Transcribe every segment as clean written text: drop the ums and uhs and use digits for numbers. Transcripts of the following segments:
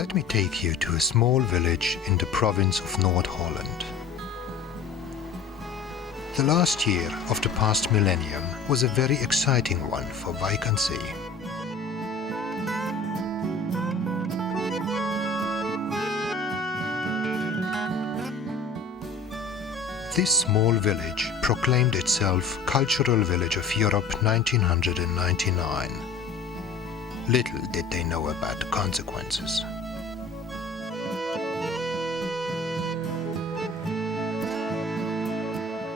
Let me take you to a small village in the province of North Holland. The last year of the past millennium was a very exciting one for Wijk aan Zee. This small village proclaimed itself Cultural Village of Europe 1999. Little did they know about the consequences.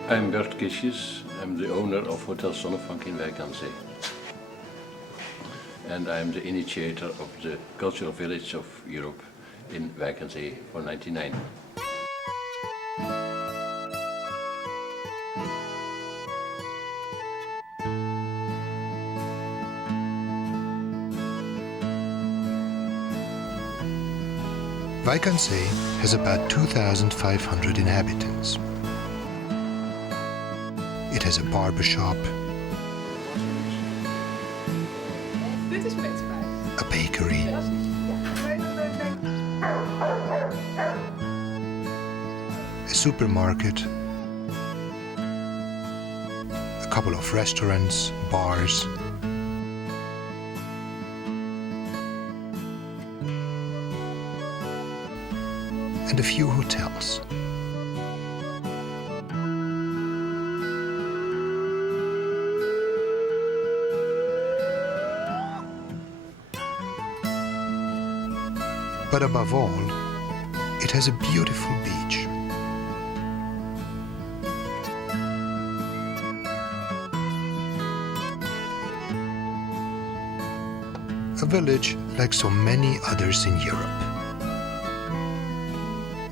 I'm Bert Kisjes. I'm the owner of Hotel Zonnebank in Wijk aan Zee. And I'm the initiator of the Cultural Village of Europe in Wijk aan Zee for 99. Wijk aan Zee has about 2,500 inhabitants. It has a barbershop, a bakery, a supermarket, a couple of restaurants, bars, and a few hotels. But above all, it has a beautiful beach. A village like so many others in Europe.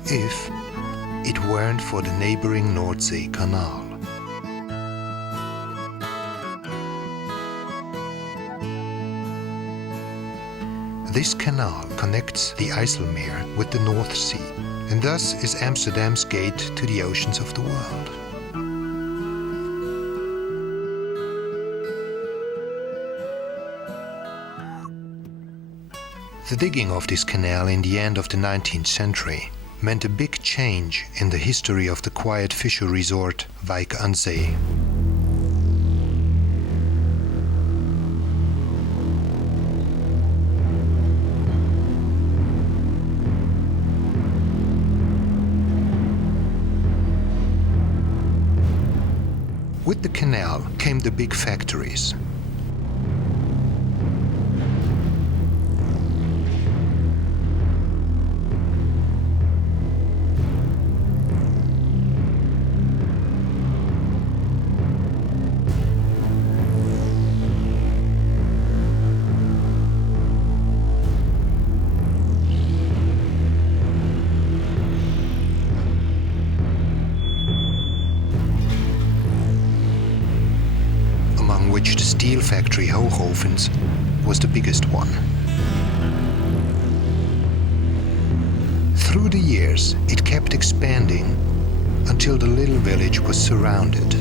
If it weren't for the neighboring Noordzee Canal. This canal connects the IJsselmeer with the North Sea, and thus is Amsterdam's gate to the oceans of the world. The digging of this canal in the end of the 19th century meant a big change in the history of the quiet fisher resort Wijk aan Zee. With the canal came the big factories. Which the steel factory Hoogovens was the biggest one. Through the years, it kept expanding until the little village was surrounded.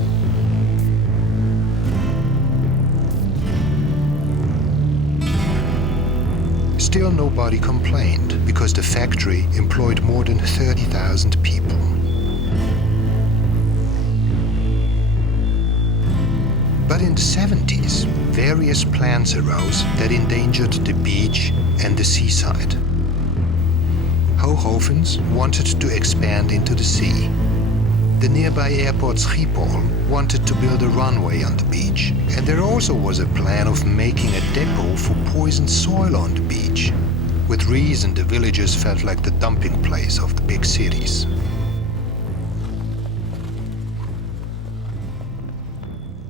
Still nobody complained because the factory employed more than 30,000 people. But in the 70s, various plans arose that endangered the beach and the seaside. Hoogovens wanted to expand into the sea. The nearby airport Schiphol wanted to build a runway on the beach, and there also was a plan of making a depot for poisoned soil on the beach. With reason, the villagers felt like the dumping place of the big cities.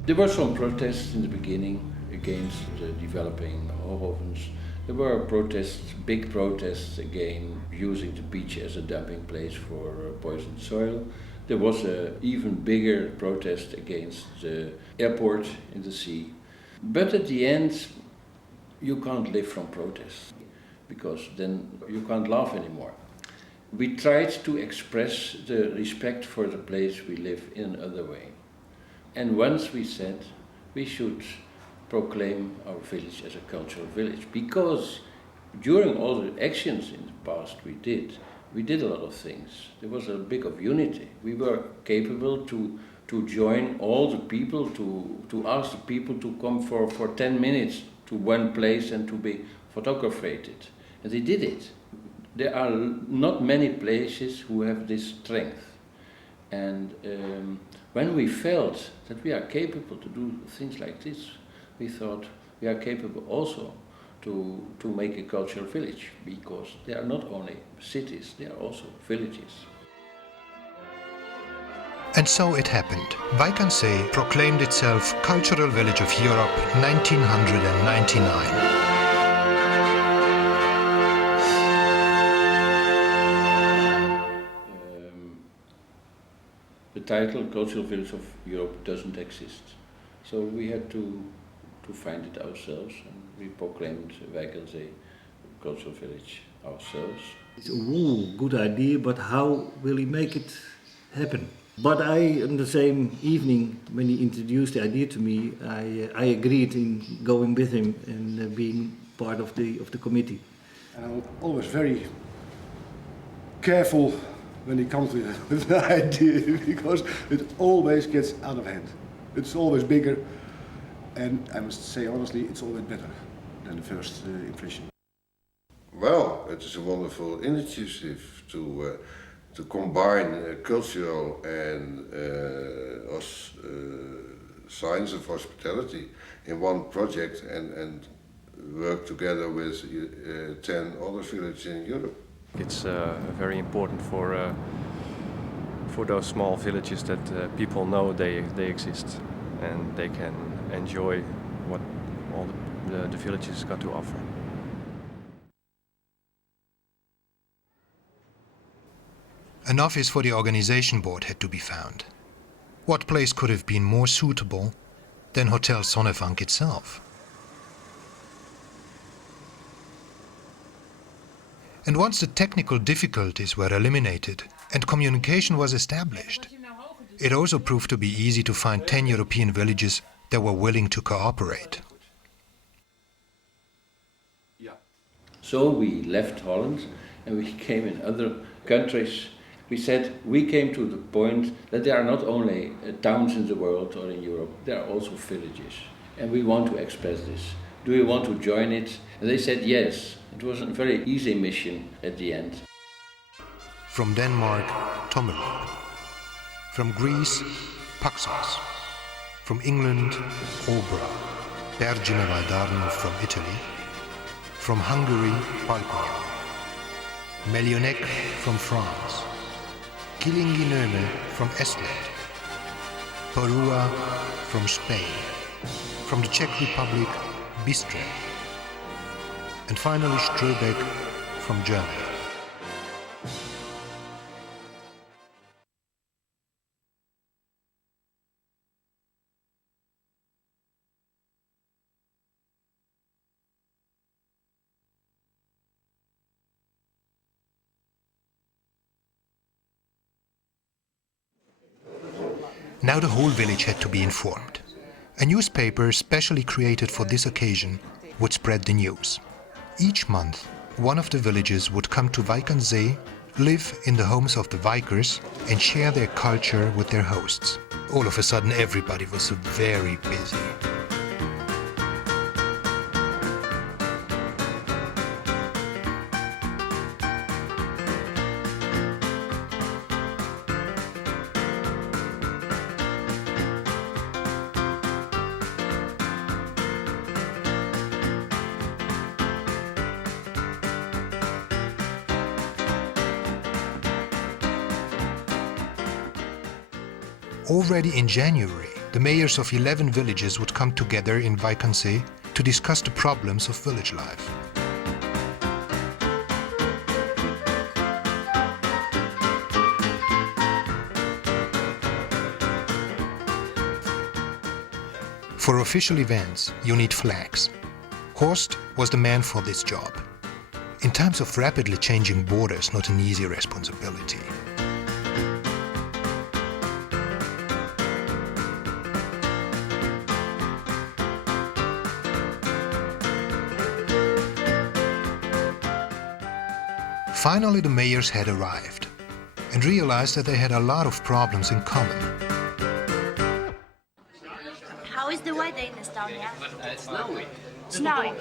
There were some protests in the beginning against the developing Hoogovens. There were protests, big protests against using the beach as a dumping place for poisoned soil. There was an even bigger protest against the airport in the sea. But at the end, you can't live from protests, because then you can't laugh anymore. We tried to express the respect for the place we live in another way. And once we said we should proclaim our village as a cultural village, because during all the actions in the past we did a lot of things. There was a big of unity. We were capable to join all the people, to ask the people to come for 10 minutes to one place and to be photographed. And they did it. There are not many places who have this strength. And when we felt that we are capable to do things like this, we thought we are capable also to make a cultural village, because they are not only cities, they are also villages. And so it happened. Wijk aan Zee proclaimed itself Cultural Village of Europe 1999. The title Cultural Village of Europe doesn't exist. So we had to find it ourselves, and we proclaimed Wijk aan Zee Cultural Village ourselves. It's a good idea, but how will he make it happen? But on the same evening, when he introduced the idea to me, I agreed in going with him and being part of the committee. And I'm always very careful when he comes with an idea, because it always gets out of hand. It's always bigger, and I must say honestly, it's always better than the first impression. Well, it is a wonderful initiative to combine cultural and science of hospitality in one project and work together with 10 other villages in Europe. It's very important for those small villages that people know they exist and they can enjoy what all the villages got to offer. An office for the organization board had to be found. What place could have been more suitable than Hotel Sonnevang itself? And once the technical difficulties were eliminated and communication was established, it also proved to be easy to find 10 European villages that were willing to cooperate. So we left Holland and we came in other countries. We said we came to the point that there are not only towns in the world or in Europe, there are also villages. And we want to express this. Do you want to join it? And they said yes. It was a very easy mission at the end. From Denmark, Tommerup. From Greece, Paxos. From England, Obra. Pergine Valdarno from Italy. From Hungary, Palkoja. Melionek from France. Kilinginöme from Estland. Porua from Spain. From the Czech Republic, Bistre. And finally Ströbeck from Germany. Now the whole village had to be informed. A newspaper specially created for this occasion would spread the news. Each month, one of the villages would come to Wijk aan Zee, live in the homes of the Wijkers, and share their culture with their hosts. All of a sudden, everybody was very busy. Already in January, the mayors of 11 villages would come together in Wijk aan Zee to discuss the problems of village life. For official events, you need flags. Horst was the man for this job. In times of rapidly changing borders, not an easy responsibility. Finally, the mayors had arrived and realized that they had a lot of problems in common. How is the weather in Estonia? Snowing. Snowing.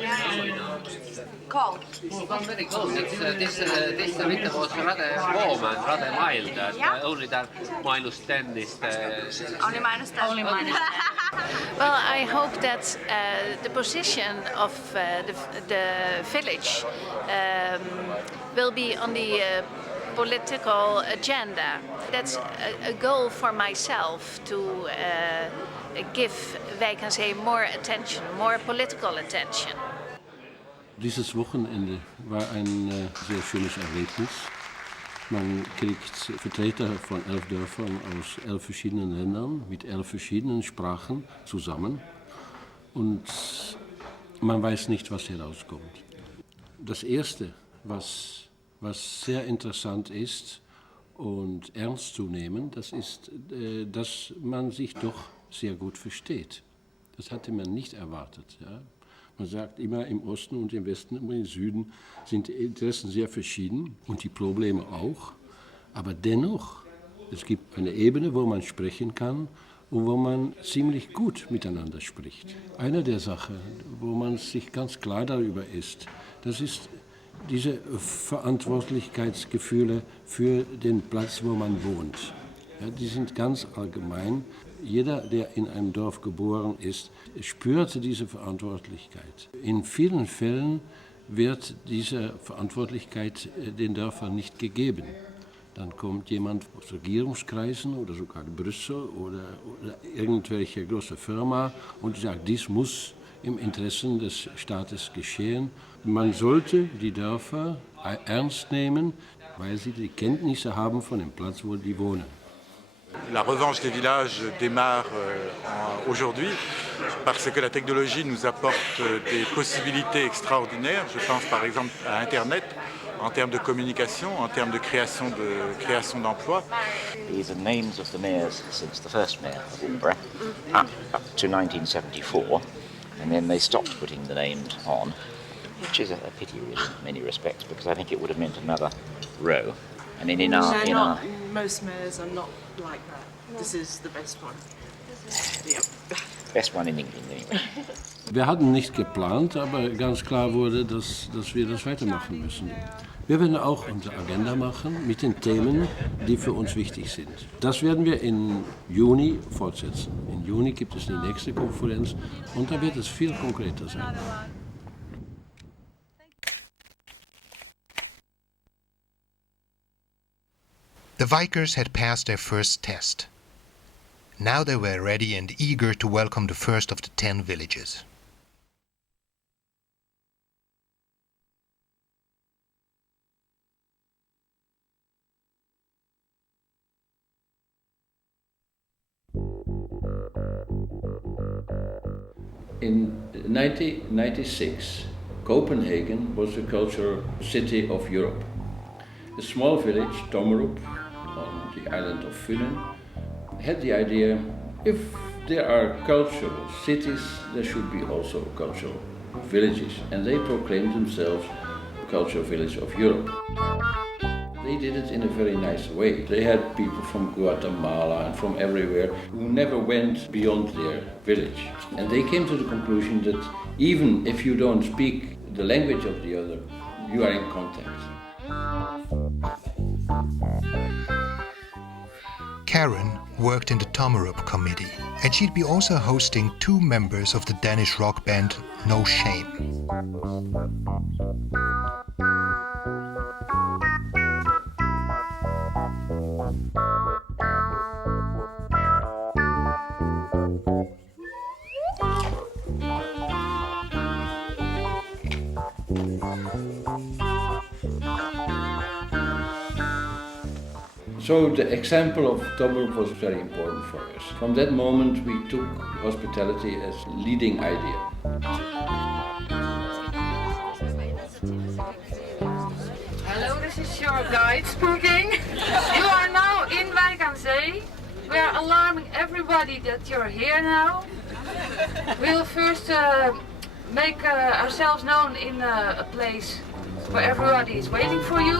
Cold. Well, very cold. This winter was rather warm and rather mild. And, Yeah? only that -10 is the... Only -10. Only -10. Well, I hope that the position of the village will be on the political agenda. That's a goal for myself to give Wijk aan Zee more attention, more political attention. Dieses Wochenende war ein sehr schönes Erlebnis. Man kriegt Vertreter von 11 Dörfern aus 11 verschiedenen Ländern mit 11 verschiedenen Sprachen zusammen und man weiß nicht, was herauskommt. Das Erste, was sehr interessant ist und ernst zu nehmen, das ist, dass man sich doch sehr gut versteht. Das hatte man nicht erwartet. Ja? Man sagt immer, im Osten und im Westen und im Süden sind die Interessen sehr verschieden und die Probleme auch. Aber dennoch, es gibt eine Ebene, wo man sprechen kann und wo man ziemlich gut miteinander spricht. Eine der Sachen, wo man sich ganz klar darüber ist, das ist diese Verantwortlichkeitsgefühle für den Platz, wo man wohnt. Ja, die sind ganz allgemein. Jeder, der in einem Dorf geboren ist, spürt diese Verantwortlichkeit. In vielen Fällen wird diese Verantwortlichkeit den Dörfern nicht gegeben. Dann kommt jemand aus Regierungskreisen oder sogar Brüssel oder irgendwelche große Firma und sagt, dies muss im Interesse des Staates geschehen. Man sollte die Dörfer ernst nehmen, weil sie die Kenntnisse haben von dem Platz, wo die wohnen. La revanche des villages démarre aujourd'hui parce que la technologie nous apporte des possibilités extraordinaires. Je pense par exemple à Internet en termes de communication, en termes de création d'emplois. The names of the mayors since the first mayor of Umbra up to 1974, and then they stopped putting the names on, which is a pity in many respects because I think it would have meant another row. And then in our most mayors are not like that. No. This is the best one. Yeah. Best one in England anyway. Wir hatten nicht geplant, aber ganz klar wurde, dass wir das weitermachen müssen. Wir werden auch unsere Agenda machen mit den Themen, die für uns wichtig sind. Das werden wir im Juni fortsetzen. Im Juni gibt es die nächste Konferenz und da wird es viel konkreter sein. The Wijkers had passed their first test. Now they were ready and eager to welcome the first of the 10 villages. In 1996, Copenhagen was the cultural city of Europe. A small village, Tommerup, on the island of Funen, had the idea, if there are cultural cities, there should be also cultural villages. And they proclaimed themselves the cultural village of Europe. They did it in a very nice way. They had people from Guatemala and from everywhere who never went beyond their village. And they came to the conclusion that even if you don't speak the language of the other, you are in contact. Karen worked in the Tommerup committee, and she'd be also hosting 2 members of the Danish rock band No Shame. So the example of Tommerup was very important for us. From that moment we took hospitality as leading idea. Hello, this is your guide speaking. You are now in Wijk aan Zee. We are alarming everybody that you're here now. We'll first make ourselves known in a place where everybody is waiting for you.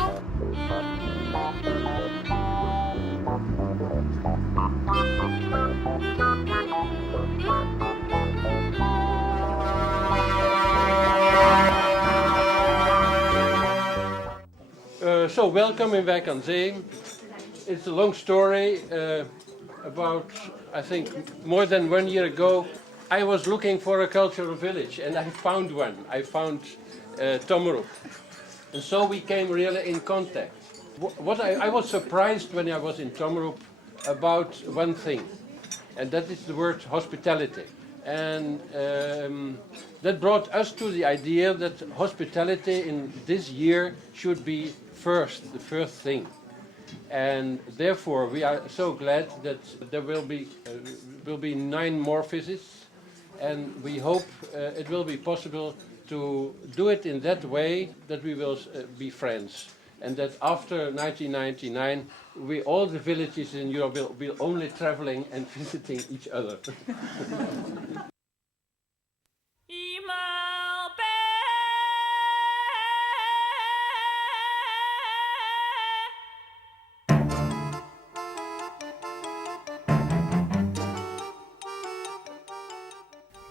So welcome in Wijk aan Zee. It's a long story. About, I think, more than 1 year ago, I was looking for a cultural village and I found one. I found Tommerup. And so we came really in contact. I was surprised when I was in Tommerup about one thing, and that is the word hospitality. And that brought us to the idea that hospitality in this year should be the first thing. And therefore we are so glad that there will be 9 more visits, and we hope it will be possible to do it in that way that we will be friends, and that after 1999 all the villages in Europe will be only traveling and visiting each other.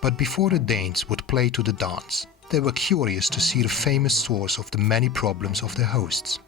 But before the Danes would play to the dance, they were curious to see the famous source of the many problems of their hosts.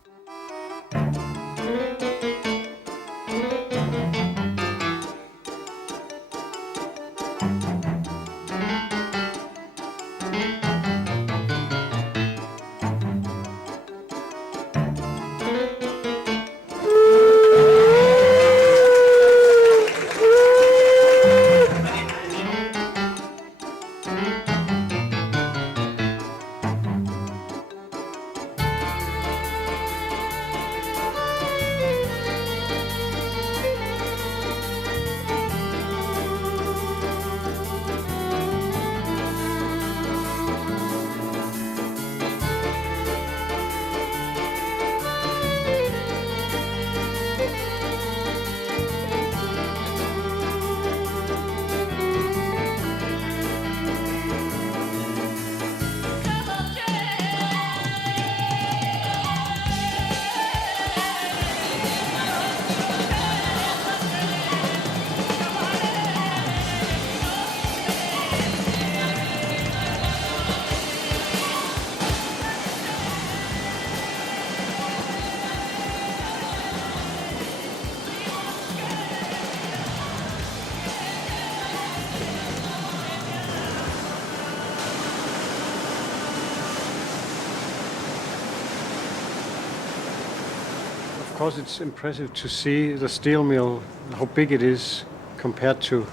Of course, it's impressive to see the steel mill, how big it is compared to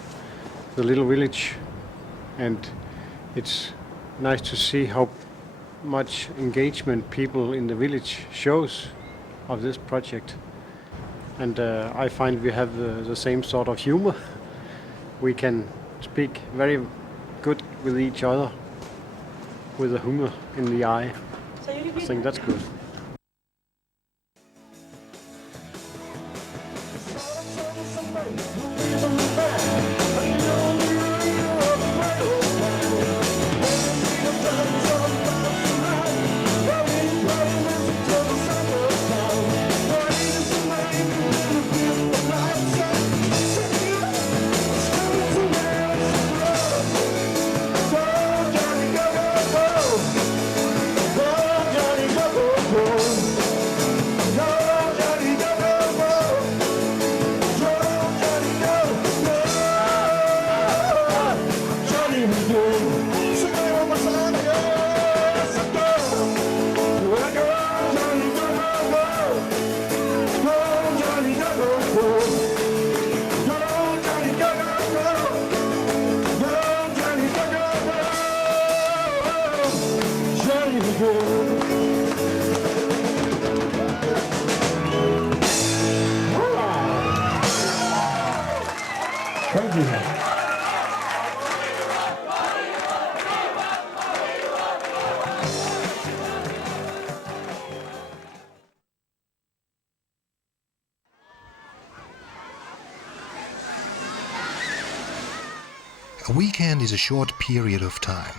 the little village, and it's nice to see how much engagement people in the village shows of this project. And I find we have the same sort of humor. We can speak very good with each other with the humor in the eye. I think that's good. A weekend is a short period of time,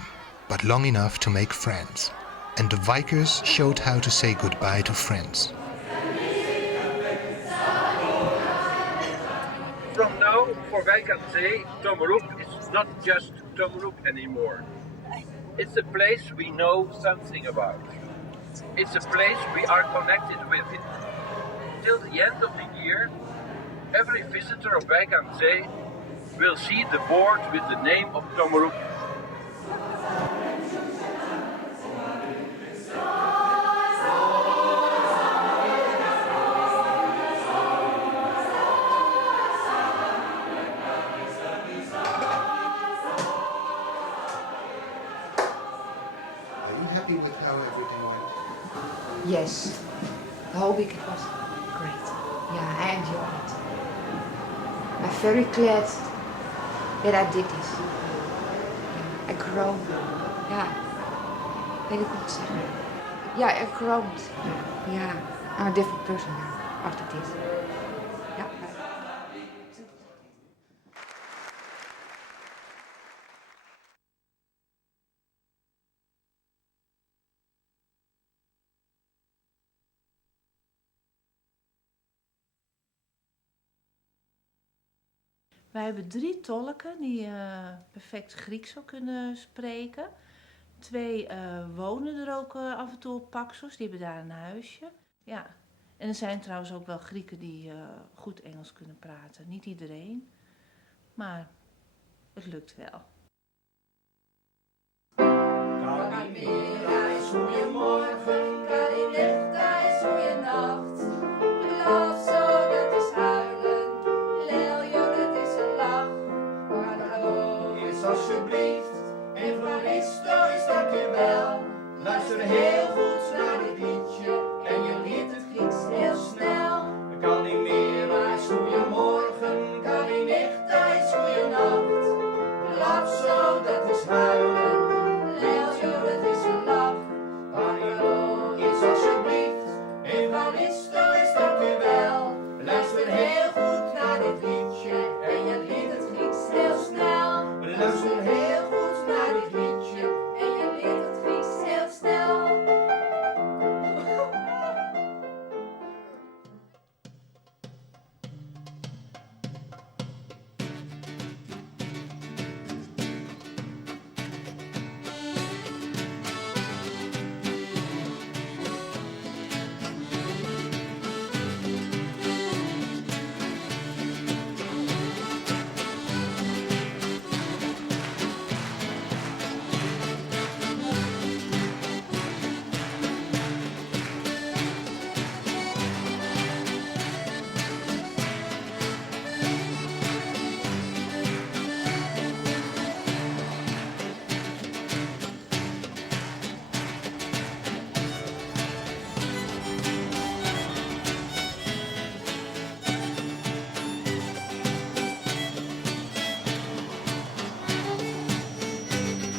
but long enough to make friends. and the Wijkers showed how to say goodbye to friends. From now, for Wijk aan Zee, Tommeroep is not just Tommeroep anymore. It's a place we know something about. It's a place we are connected with it. Till the end of the year, every visitor of Wijk aan Zee will see the board with the name of Tommeroep. Are you happy with how everything went? Yes, the whole week it was great. Yeah, I enjoyed it. I'm very glad that I did this. Ja, ik grown. Ja, weet ik hoe het zeggen. Ja, ik grown. Ja, I'm a different person now after this. Ja. Wij hebben 3 tolken die perfect Grieks zou kunnen spreken. 2 wonen er ook af en toe op Paxos, die hebben daar een huisje. Ja. En er zijn trouwens ook wel Grieken die goed Engels kunnen praten. Niet iedereen, maar het lukt wel. Calimera is goeiemorgen, Calinetta is goeienacht. Lach zo, dat is huilen, Leljo, dat is een lach. Hallo, is alsjeblieft, en Floristo is dankjewel. Luister heel goed naar dit liedje, en je leert het Grieks heel snel. Calimera is goeiemorgen, Calinetta is goeienacht. Lach zo, dat is huilen.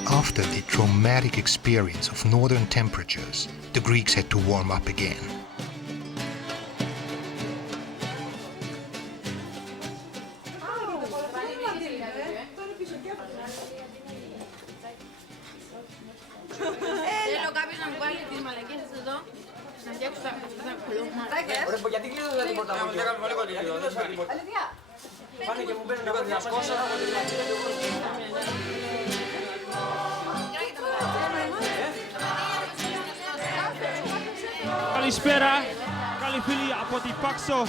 After the traumatic experience of northern temperatures, the Greeks had to warm up again. Kalispera, Kalifili, Apotipaxo,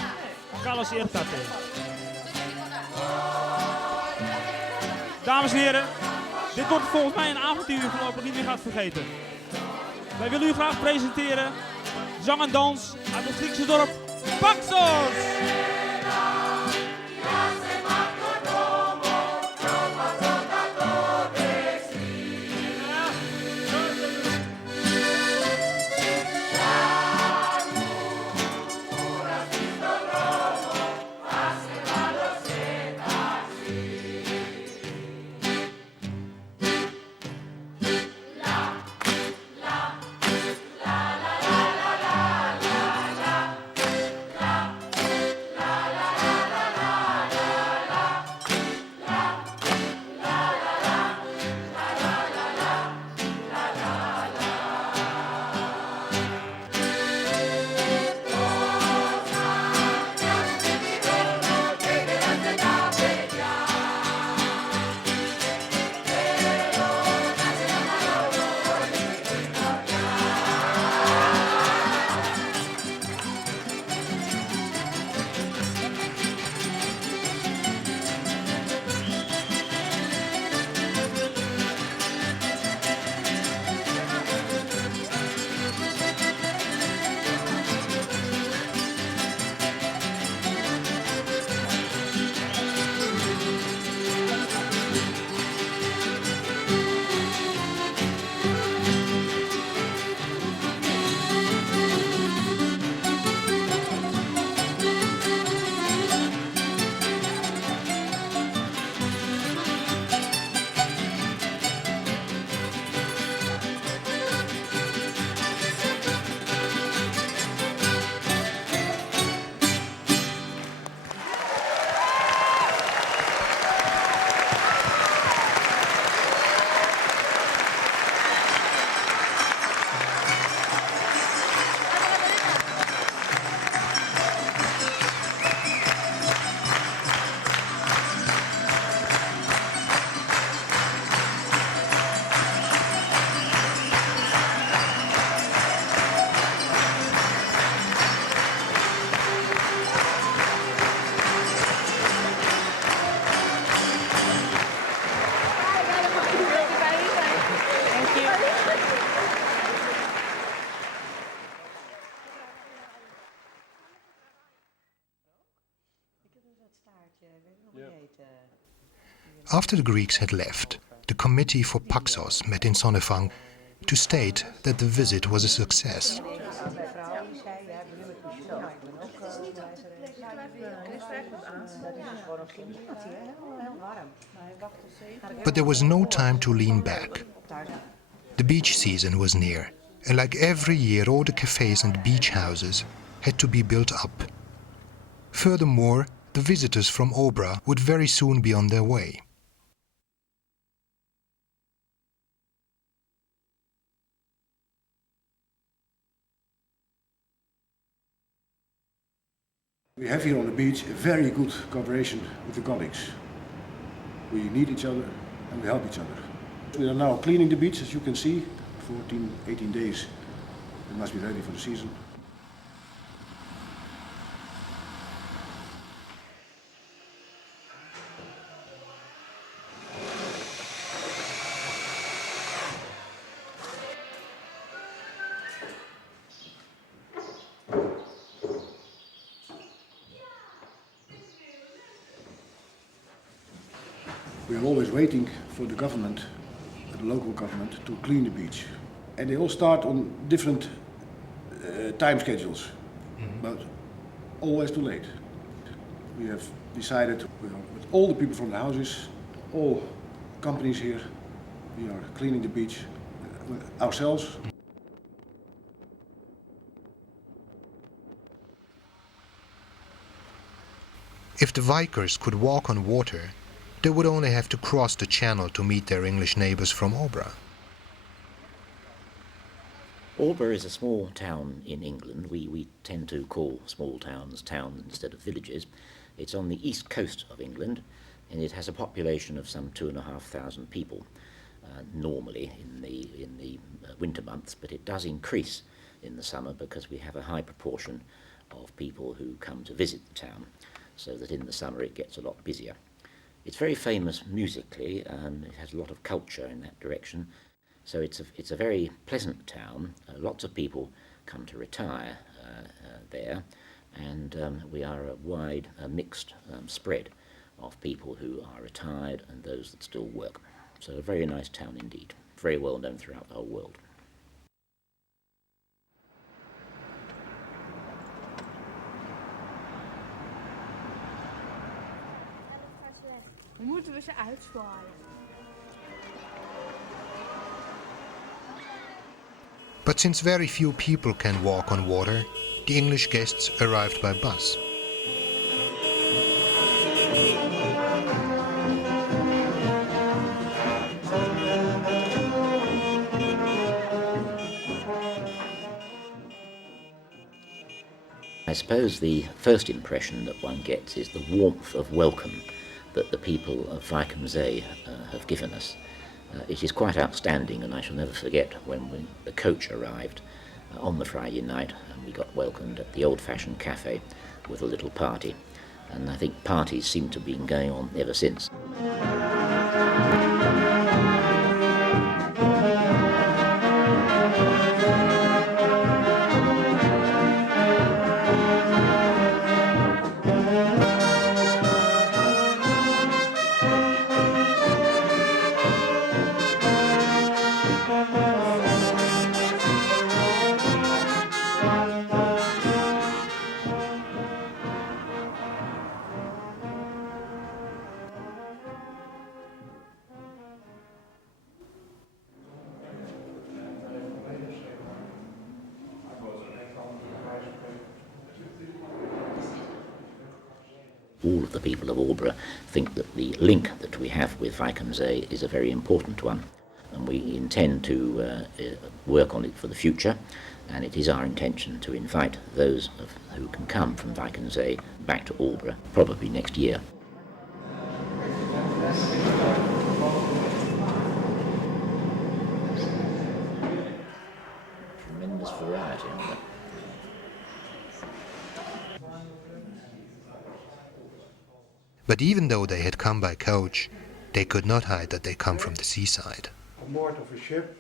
Kalos Irtate. Dames en heren, dit wordt volgens mij een avond die u voorlopig niet meer gaat vergeten. Wij willen u graag presenteren zang en dans uit het Griekse dorp Paxos! After the Greeks had left, the committee for Paxos met in Sonnefang to state that the visit was a success. But there was no time to lean back. The beach season was near, and like every year all the cafes and beach houses had to be built up. Furthermore, the visitors from Obra would very soon be on their way. We have here on the beach a very good cooperation with the colleagues. We need each other and we help each other. We are now cleaning the beach, as you can see, 14, 18 days. It must be ready for the season. We are always waiting for the government, the local government, to clean the beach. And they all start on different time schedules, but always too late. We have decided with all the people from the houses, all companies here, we are cleaning the beach ourselves. If the Wijkers could walk on water, they would only have to cross the channel to meet their English neighbors from Obra. Obra is a small town in England. We tend to call small towns towns instead of villages. It's on the east coast of England, and it has a population of some 2,500 people normally in the winter months, but it does increase in the summer because we have a high proportion of people who come to visit the town, so that in the summer it gets a lot busier. It's very famous musically, and it has a lot of culture in that direction. So it's a very pleasant town. Lots of people come to retire there, and we are a wide, mixed spread of people who are retired and those that still work. So a very nice town indeed, very well known throughout the whole world. Moeten we ze uitzwaaien? But since very few people can walk on water, the English guests arrived by bus. I suppose the first impression that one gets is the warmth of welcome that the people of Wijk am Zee have given us. It is quite outstanding, and I shall never forget when the coach arrived on the Friday night and we got welcomed at the old-fashioned cafe with a little party. And I think parties seem to have been going on ever since. All of the people of Obra think that the link that we have with Wijk am Zee is a very important one, and we intend to work on it for the future, and it is our intention to invite those who can come from Wijk am Zee back to Obra, probably next year. Tremendous variety on that. But even though they had come by coach, they could not hide that they come from the seaside. Board of a ship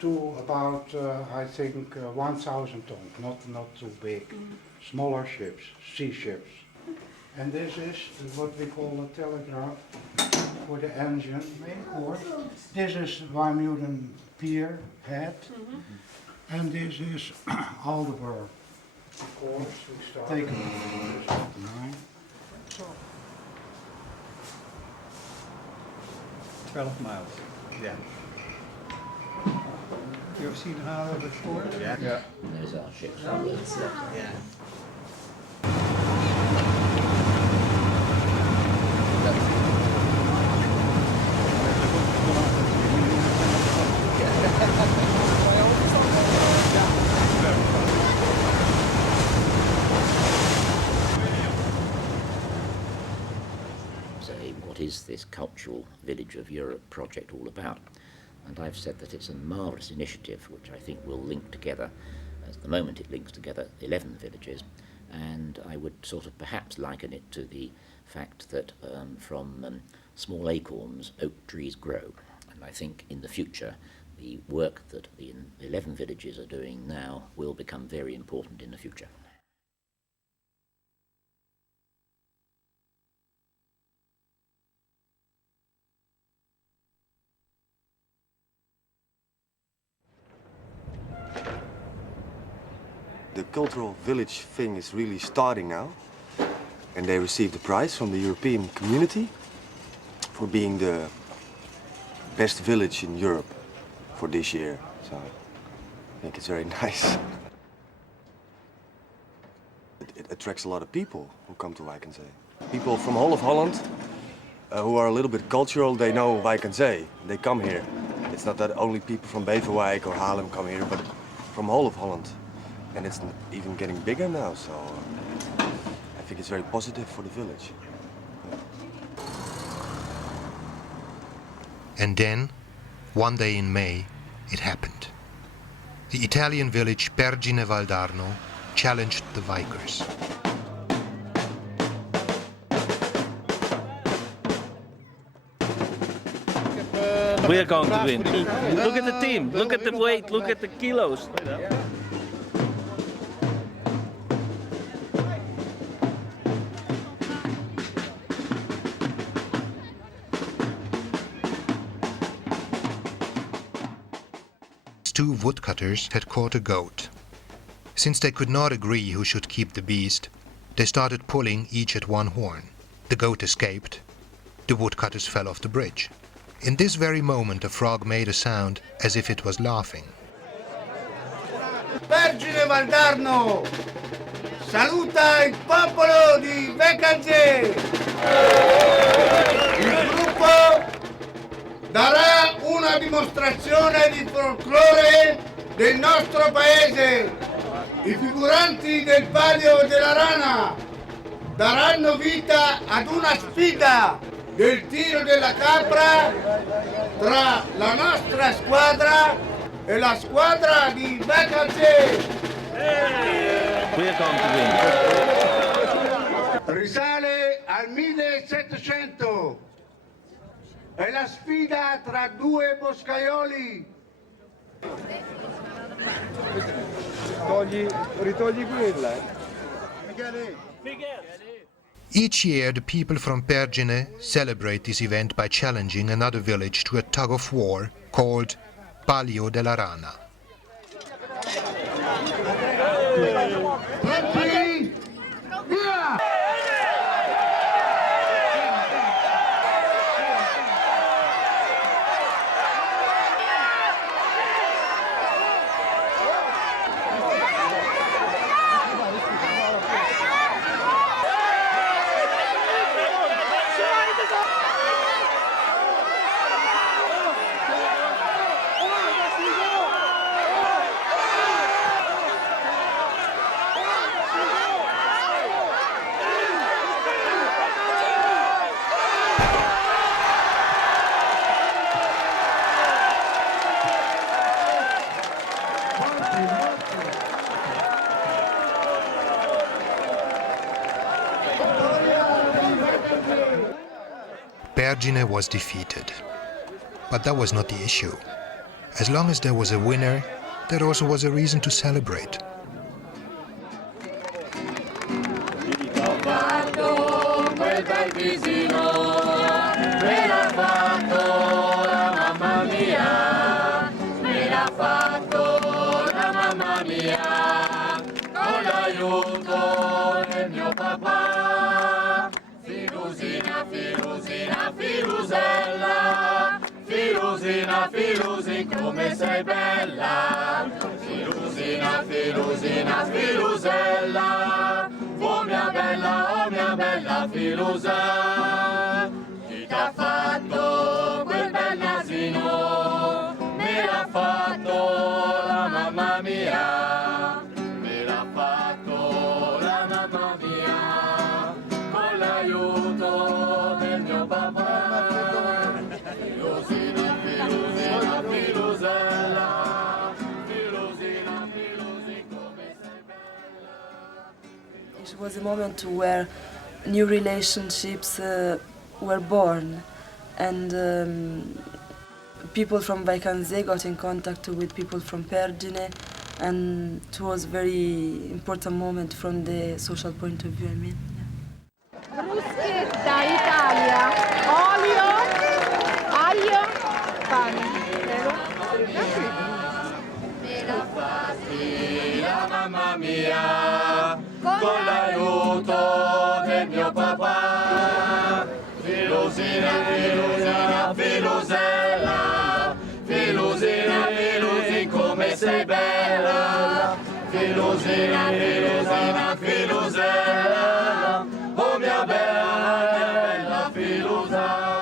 to about, I think, 1,000 tons, not too big. Smaller ships, sea ships. And this is what we call a telegraph for the engine, main core. This is Wymuiden pier head. And this is Aldeburgh. Of course, we start. Take a look. 9. 12 miles. Yeah. You ever seen how before? Yeah. Yeah. There's our ship. Yeah. What is this cultural village of Europe project all about? And I've said that it's a marvellous initiative which I think will link together, at the moment it links together 11 villages, and I would sort of perhaps liken it to the fact that from small acorns oak trees grow. And I think in the future the work that the 11 villages are doing now will become very important in the future. The cultural village thing is really starting now, and they received a prize from the European community for being the best village in Europe for this year. So I think it's very nice. It attracts a lot of people who come to Wijk aan Zee. People from all of Holland who are a little bit cultural, they know Wijk aan Zee. They come here. It's not that only people from Beverwijk or Haarlem come here, but from all of Holland. And it's even getting bigger now, so I think it's very positive for the village. And then, one day in May, it happened. The Italian village Pergine Valdarno challenged the Wijkers. We are going to win. Look at the team, look at the weight, look at the kilos. Two woodcutters had caught a goat. Since they could not agree who should keep the beast, they started pulling each at one horn. The goat escaped. The woodcutters fell off the bridge. In this very moment, a frog made a sound as if it was laughing. Pergine Valdarno saluta il popolo di Wijk aan Zee. Il gruppo darà una dimostrazione di folklore del nostro paese. I figuranti del Palio della Rana daranno vita ad una sfida del tiro della capra tra la nostra squadra e la squadra di Wijk aan Zee. We are going to win. Risale al 1700. È la sfida tra due boscaioli. Ritogli quella. Each year, the people from Pergine celebrate this event by challenging another village to a tug-of-war called Palio della Rana. Pronti? Via! Pergine was defeated. But that was not the issue. As long as there was a winner, there also was a reason to celebrate. vicino, me l'ha fatto la mamma mia, me l'ha fatto la mamma mia, con l'aiuto del mio papà. Filusina, Filusina, Filusella, Filusina, Filusin, come sei bella. Filusina, Filusina, Filusella, oh mia bella Filusa. Chi t'ha fatto quel bel nasino? Me l'ha fatto la mamma mia, me l'ha fatto la mamma mia, con l'aiuto del mio papà. Filusina, Filusina, Filusella, Filusina, Filusin, come sei bella. It was a moment where new relationships were born, and people from Wijk aan Zee got in contact with people from Perdine, and it was a very important moment from the social point of view, I mean. Bruschetta, Italia, olio, aglio, pane. Me l'ha fatti la mamma mia, con l'aiuto del mio papà. Filusina, Filusina, Filusella, Filusina, Filusin, come sei bella. Filusina, Filusina, Filusella, oh mia bella Filusa.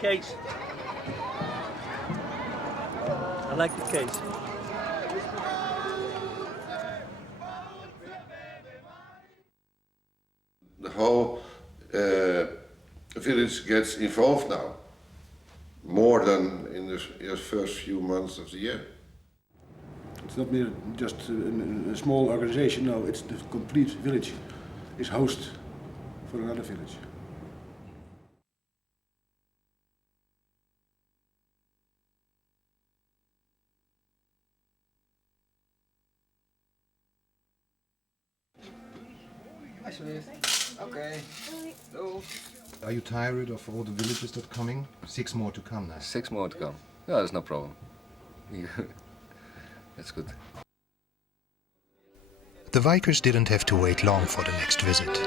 Case. I like the case. The whole village gets involved now, more than in the first few months of the year. It's not mere just a small organization, no, it's the complete village is host for another village. Okay. Hello. Are you tired of all the villages that are coming? 6 more to come now. 6 more to come. Yeah, that's no problem. That's good. The Wijkers didn't have to wait long for the next visit.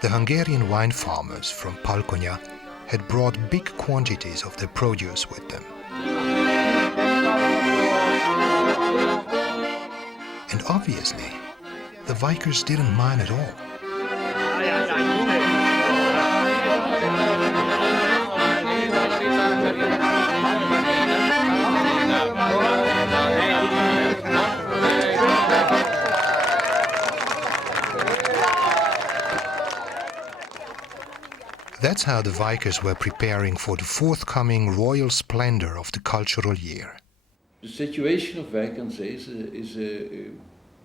The Hungarian wine farmers from Palkonya had brought big quantities of their produce with them. And obviously, the Wijkers didn't mind at all. That's how the Wijkers were preparing for the forthcoming royal splendor of the cultural year. The situation of Wijk aan Zee is a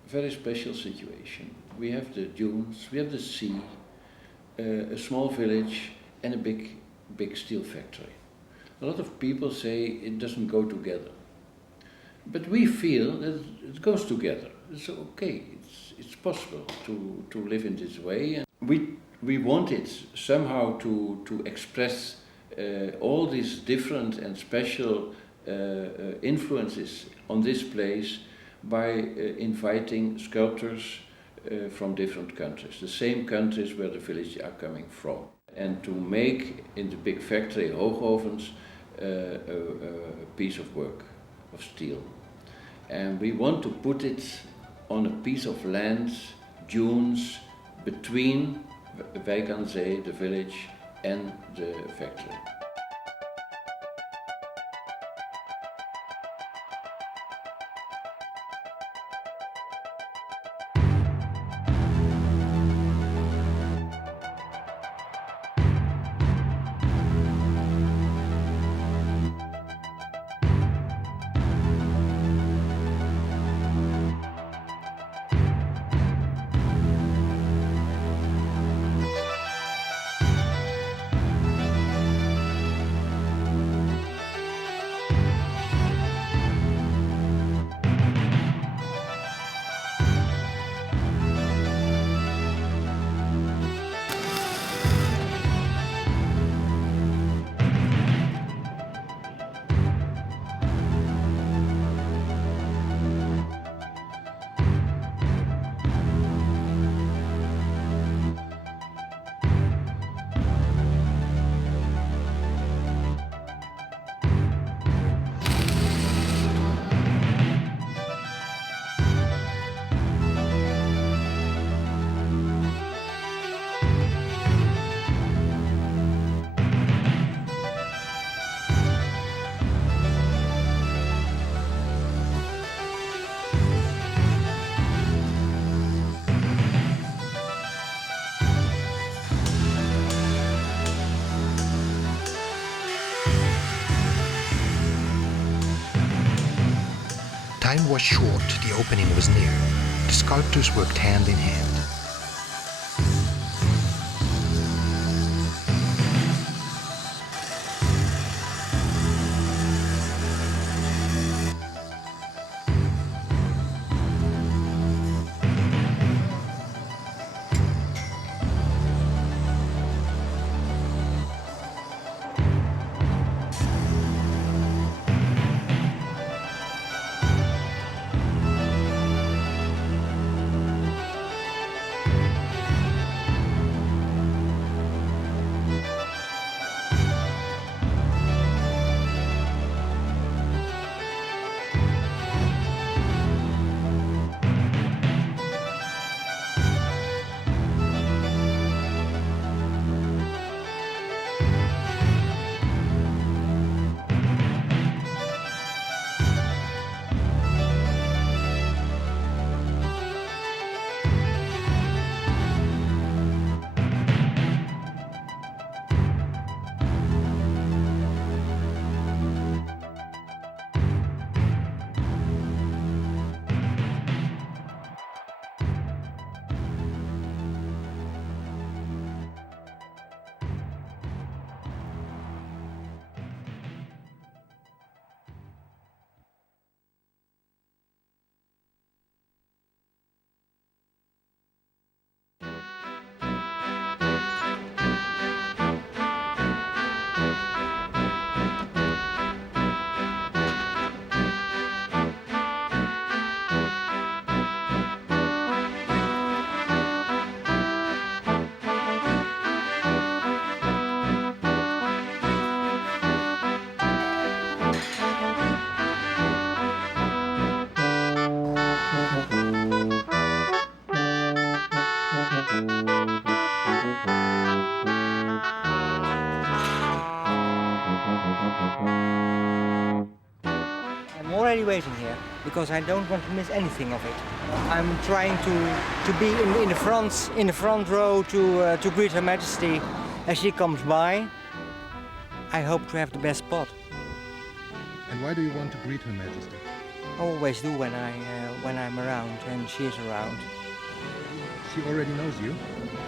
very special situation. We have the dunes, we have the sea, a small village and a big steel factory. A lot of people say it doesn't go together. But we feel that it goes together. It's okay, it's possible to live in this way. And we wanted somehow to express all these different and special influences on this place by inviting sculptors from different countries, the same countries where the villages are coming from. And to make in the big factory hoogovens a piece of work of steel. And we want to put it on a piece of land, dunes, between Wijk aan Zee, the village, and the factory. Time was short, the opening was near. The sculptors worked hand in hand. I'm already waiting here because I don't want to miss anything of it. I'm trying to be in the front row to greet Her Majesty as she comes by. I hope to have the best spot. And why do you want to greet Her Majesty? I always do when I'm around and she is around. She already knows you?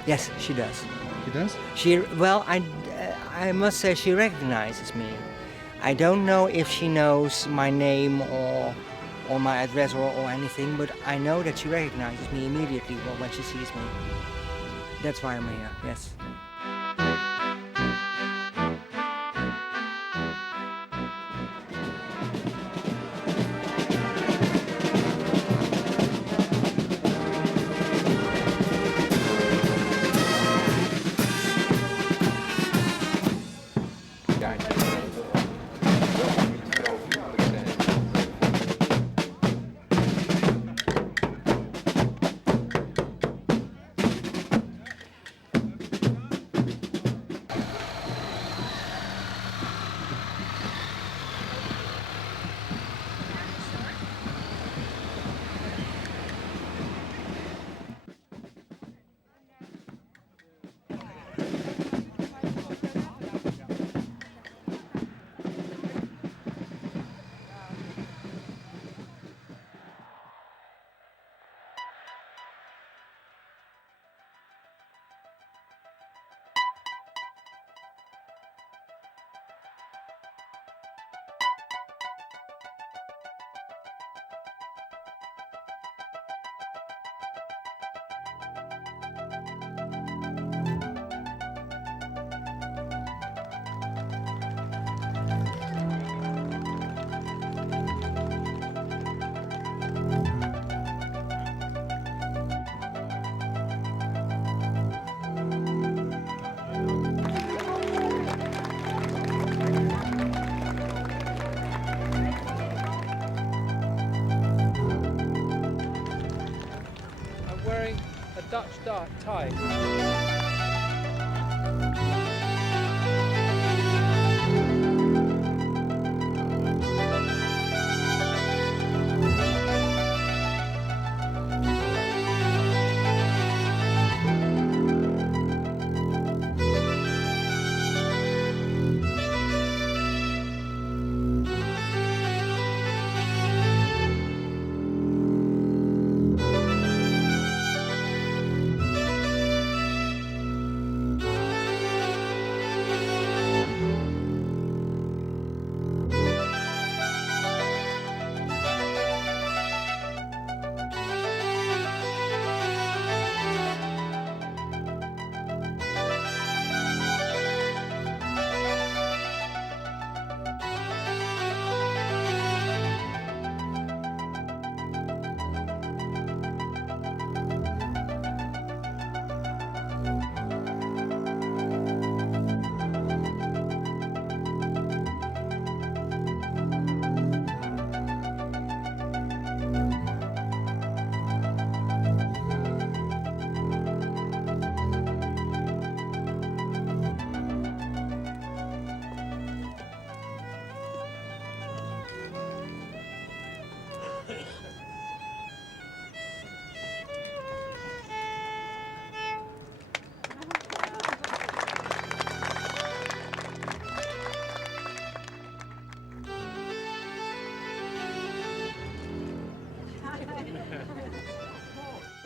Yes, she does. She does? I must say she recognizes me. I don't know if she knows my name or my address or anything, but I know that she recognizes me immediately when she sees me. That's why I'm here, yes. Start time.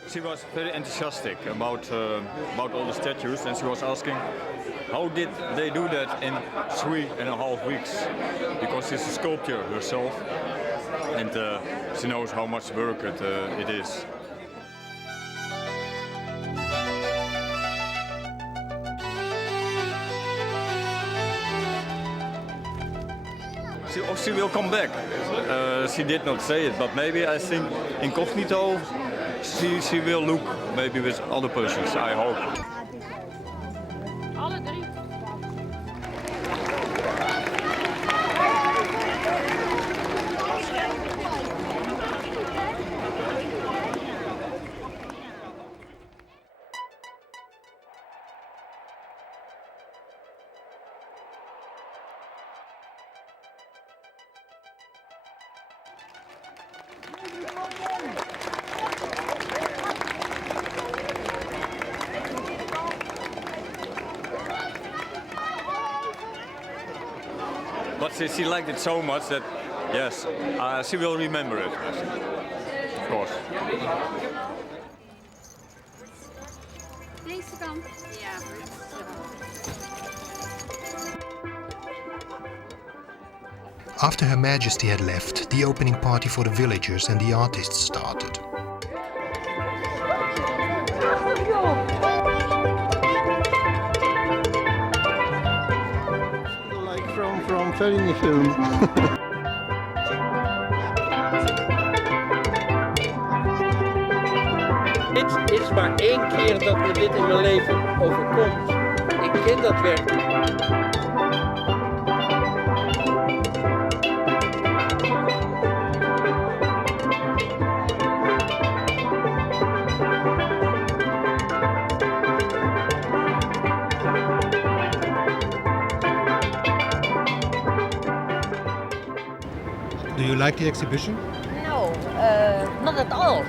She was very enthusiastic about all the statues, and she was asking how did they do that in 3.5 weeks, because she's a sculptor herself and she knows how much work it is. She will come back. She did not say it, but maybe I think incognito she will look maybe with other persons, I hope. Alle drie. But she liked it so much that, yes, she will remember it, of course. Deze kant. Ja. After Her Majesty had left, the opening party for the villagers and the artists started. From film. Dit is maar 1 keer dat me dit in mijn leven overkomt. Ik ken dat werk. Do you like the exhibition? No, not at all.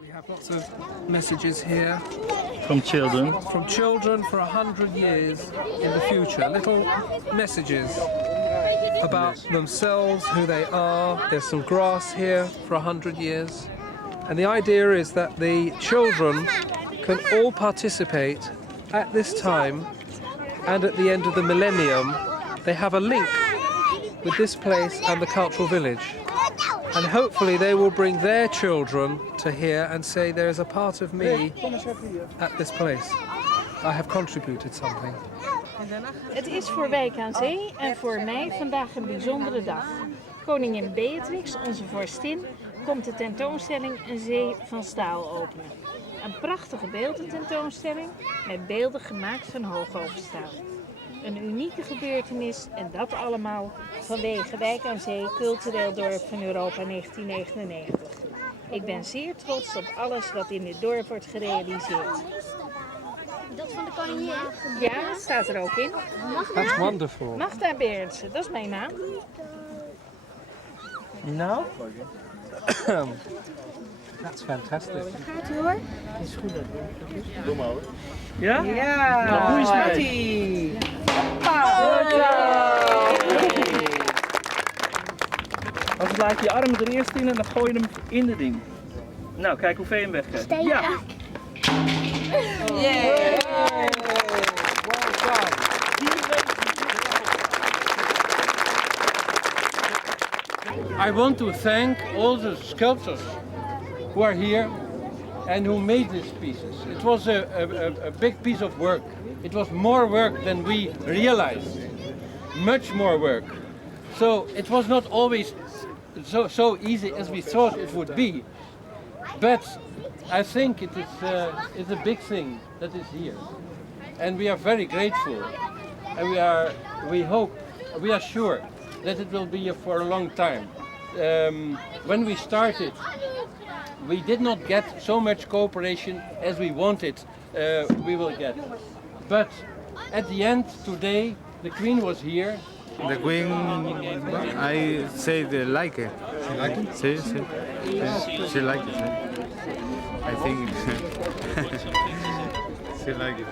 We have lots of messages here. From children. From children for 100 years in the future. Little messages about themselves, who they are. There's some grass here for 100 years. And the idea is that the children can all participate at this time, and at the end of the millennium, they have a link with this place and the cultural village. And hopefully they will bring their children to here and say there is a part of me at this place. I have contributed something. Het is voor Wijk aan Zee en voor mij vandaag een bijzondere dag. Koningin Beatrix, onze vorstin, komt de tentoonstelling Een Zee van Staal openen. Een prachtige beeldententoonstelling met beelden gemaakt van hoogoverstaal. Een unieke gebeurtenis en dat allemaal vanwege Wijk aan Zee, cultureel dorp van Europa 1999. Ik ben zeer trots op alles wat in dit dorp wordt gerealiseerd. Dat van de koningin? Ja, dat staat er ook in. That's wonderful. Magda Berendsen, dat is mijn naam. No? That's fantastic. Gaat u hoor? Is goed dat Dom houden. Ja? Ja! Nou, goeie Mattie! Als laat je je arm er eerst in en dan gooi je hem in de ding. Nou, kijk hoe ver je hem wegkrijgt. Ja! Yeah. I want to thank all the sculptors who are here and who made these pieces. It was a big piece of work. It was more work than we realized. Much more work. So it was not always so easy as we thought it would be. But I think it's a big thing that is here. And we are very grateful. And we are sure that it will be here for a long time. When we started, we did not get so much cooperation as we wanted we will get. But at the end, today, the Queen was here. The Queen, I say they like it. She like it? She like it. I think she like it.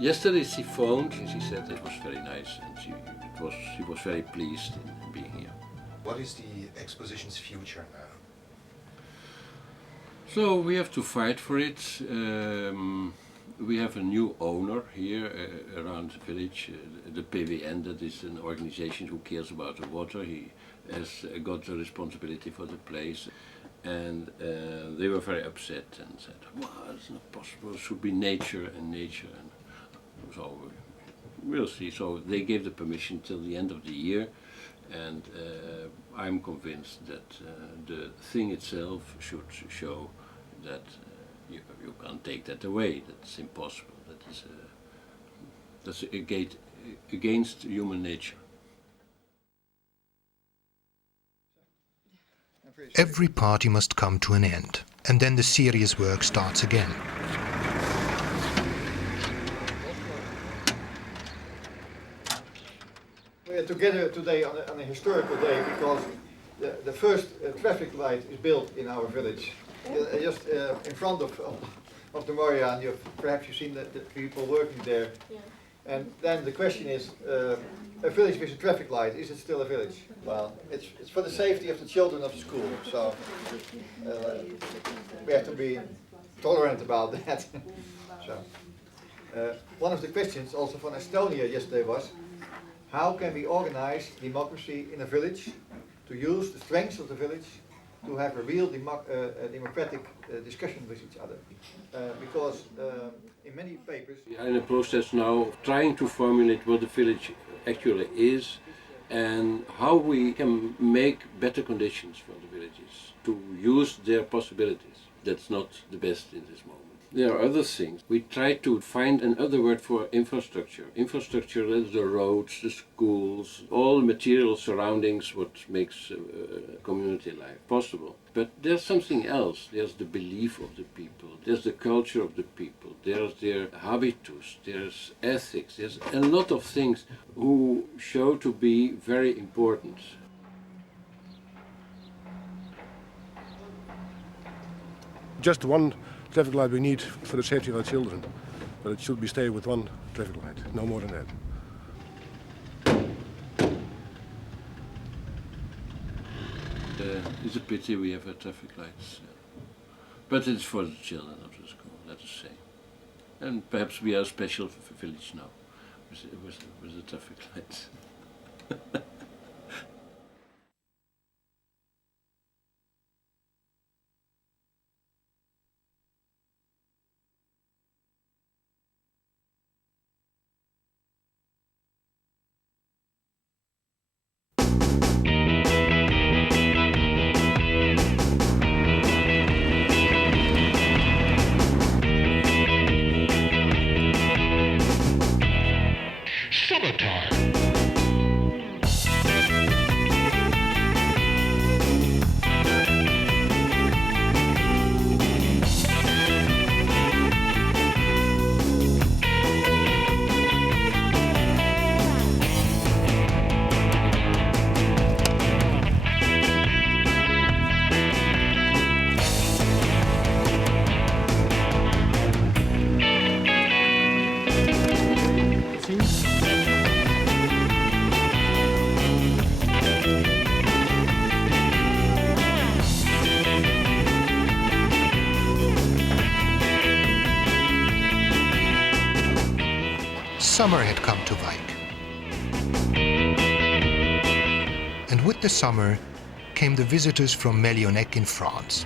Yesterday she phoned and she said it was very nice and she was very pleased in being here. What is the exposition's future now? So we have to fight for it. We have a new owner here around the village, the PWN, that is an organization who cares about the water. He has got the responsibility for the place. And they were very upset and said, "Well, it's not possible, it should be nature and nature." And so we'll see. So they gave the permission till the end of the year, and I'm convinced that the thing itself should show that you can't take that away, that's impossible, that's against human nature. Every party must come to an end, and then the serious work starts again. We are together today on a historical day because the first traffic light is built in our village. Just in front of the Moria, and perhaps you've seen the people working there. Yeah. And then the question is, a village with a traffic light, is it still a village? Well, it's for the safety of the children of the school, so we have to be tolerant about that. So, one of the questions also from Estonia yesterday was, how can we organize democracy in a village, to use the strengths of the village, to have a real democratic discussion with each other? Because in many papers... We are in a process now of trying to formulate what the village actually is and how we can make better conditions for the villages to use their possibilities. That's not the best in this moment. There are other things. We try to find another word for infrastructure. Infrastructure is the roads, the schools, all the material surroundings, what makes community life possible. But there's something else. There's the belief of the people, there's the culture of the people, there's their habitus, there's ethics, there's a lot of things who show to be very important. Just one traffic light we need for the safety of our children, but it should be stay with one traffic light, no more than that. It's a pity we have traffic lights, but it's for the children of the school, let us say. And perhaps we are a special village now. It was a traffic light. Summer had come to Wijk. And with the summer came the visitors from Mellionek in France.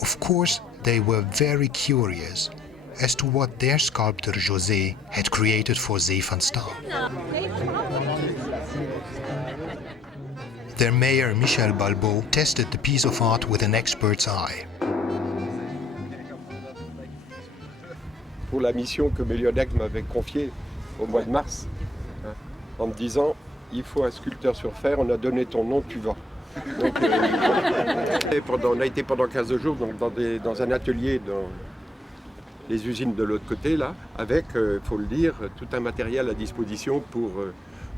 Of course, they were very curious as to what their sculptor José had created for Zee van Staal. Their mayor Michel Balbot tested the piece of art with an expert's eye. Pour la mission que Mellionek m'avait confiée au mois de mars, en me disant il faut un sculpteur sur fer, on a donné ton nom, tu vas. Donc, on a été pendant 15 jours donc, dans un atelier dans les usines de l'autre côté, là, avec, il faut le dire, tout un matériel à disposition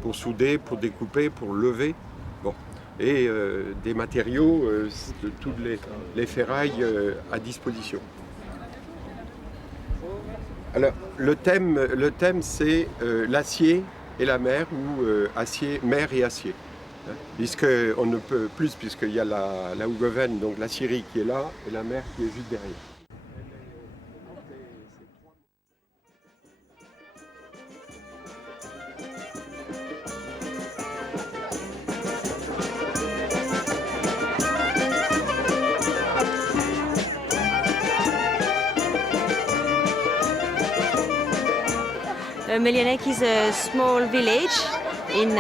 pour souder, pour découper, pour lever. Bon. Et des matériaux, toutes les ferrailles à disposition. Alors, le thème c'est l'acier et la mer, ou acier, mer et acier. Puisqu'on ne peut plus, puisqu'il y a la Hougoven, donc la Syrie qui est là, et la mer qui est juste derrière. Mellionek is a small village in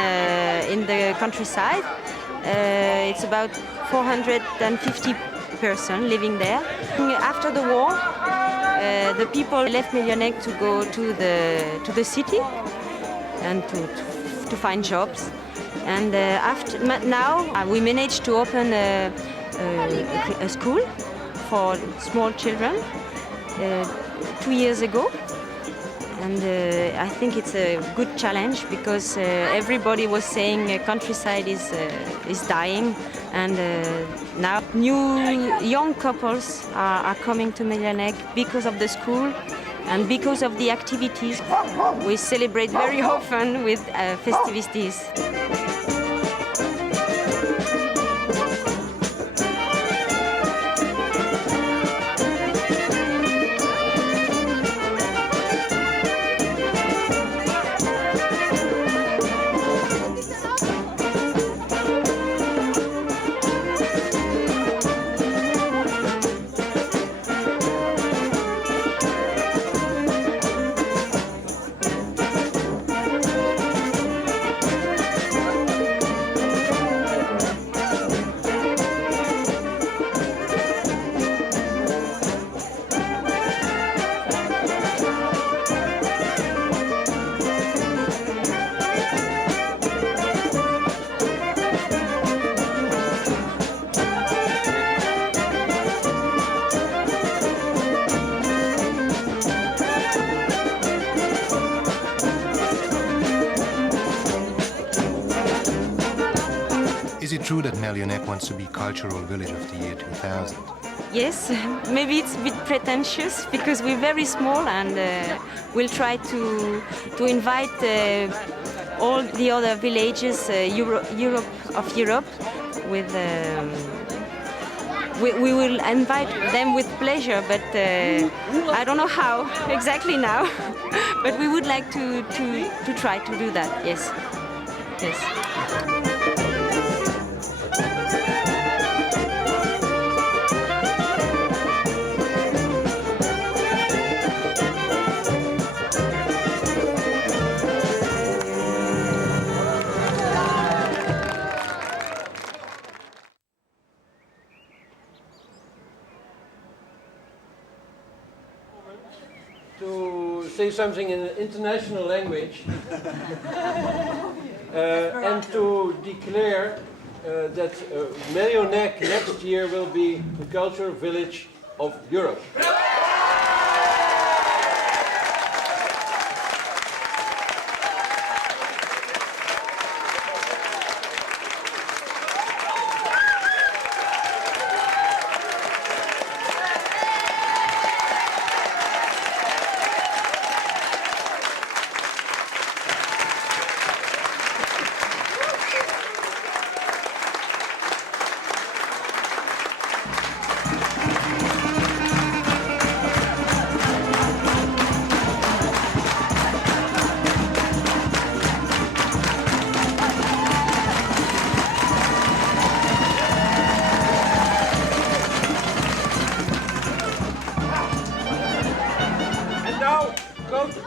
the countryside. It's about 450 persons living there. After the war, the people left Mellionek to go to the city and to find jobs. And now we managed to open a school for small children 2 years ago. And I think it's a good challenge because everybody was saying countryside is dying, and now new young couples are coming to Mellionek because of the school and because of the activities. We celebrate very often with festivities. Nek wants to be Cultural Village of the Year 2000. Yes, maybe it's a bit pretentious because we're very small and we'll try to invite all the other villages of Europe with. We will invite them with pleasure, but I don't know how exactly now. But we would like to try to do that. Yes, yes. To say something in an international language and to declare that Nek next year will be the cultural village of Europe.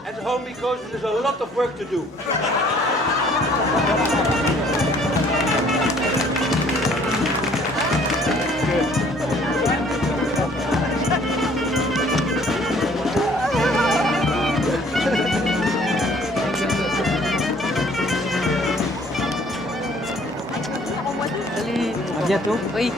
At home because there's a lot of work to do. À bientôt. Oui.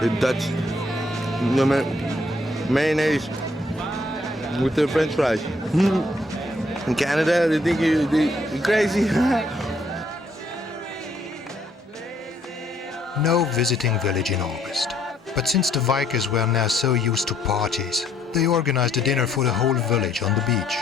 The Dutch mayonnaise with the French fries. In Canada, they think you're crazy. No visiting village in August. But since the Vikers were now so used to parties, they organized a dinner for the whole village on the beach.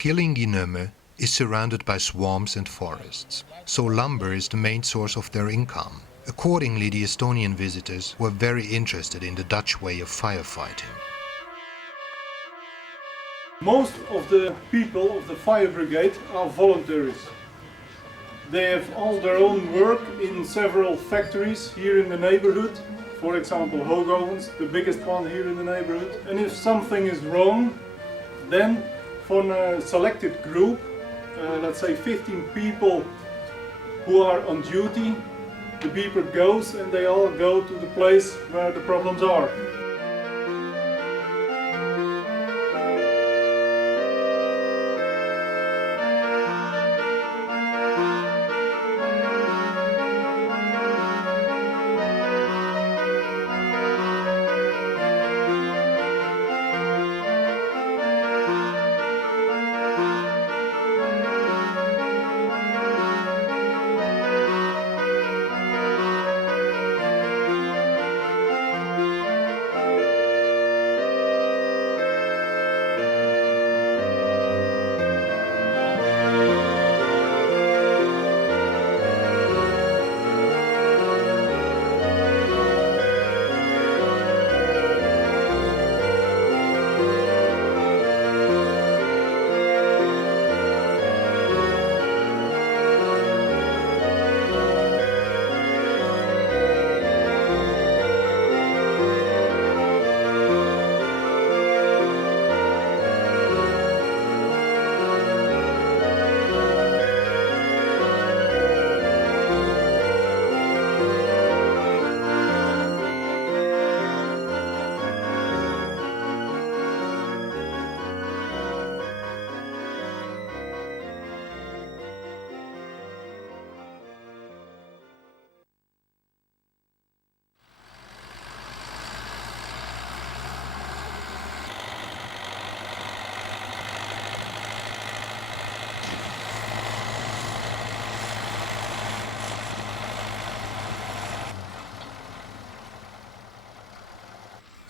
Killinginømme is surrounded by swamps and forests, so lumber is the main source of their income. Accordingly, the Estonian visitors were very interested in the Dutch way of firefighting. Most of the people of the fire brigade are volunteers. They have all their own work in several factories here in the neighborhood. For example, Hoogovens, the biggest one here in the neighborhood. And if something is wrong, then from a selected group, let's say 15 people who are on duty, the beeper goes and they all go to the place where the problems are.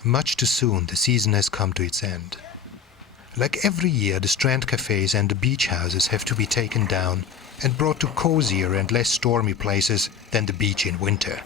Much too soon, the season has come to its end. Like every year, the strand cafes and the beach houses have to be taken down and brought to cozier and less stormy places than the beach in winter.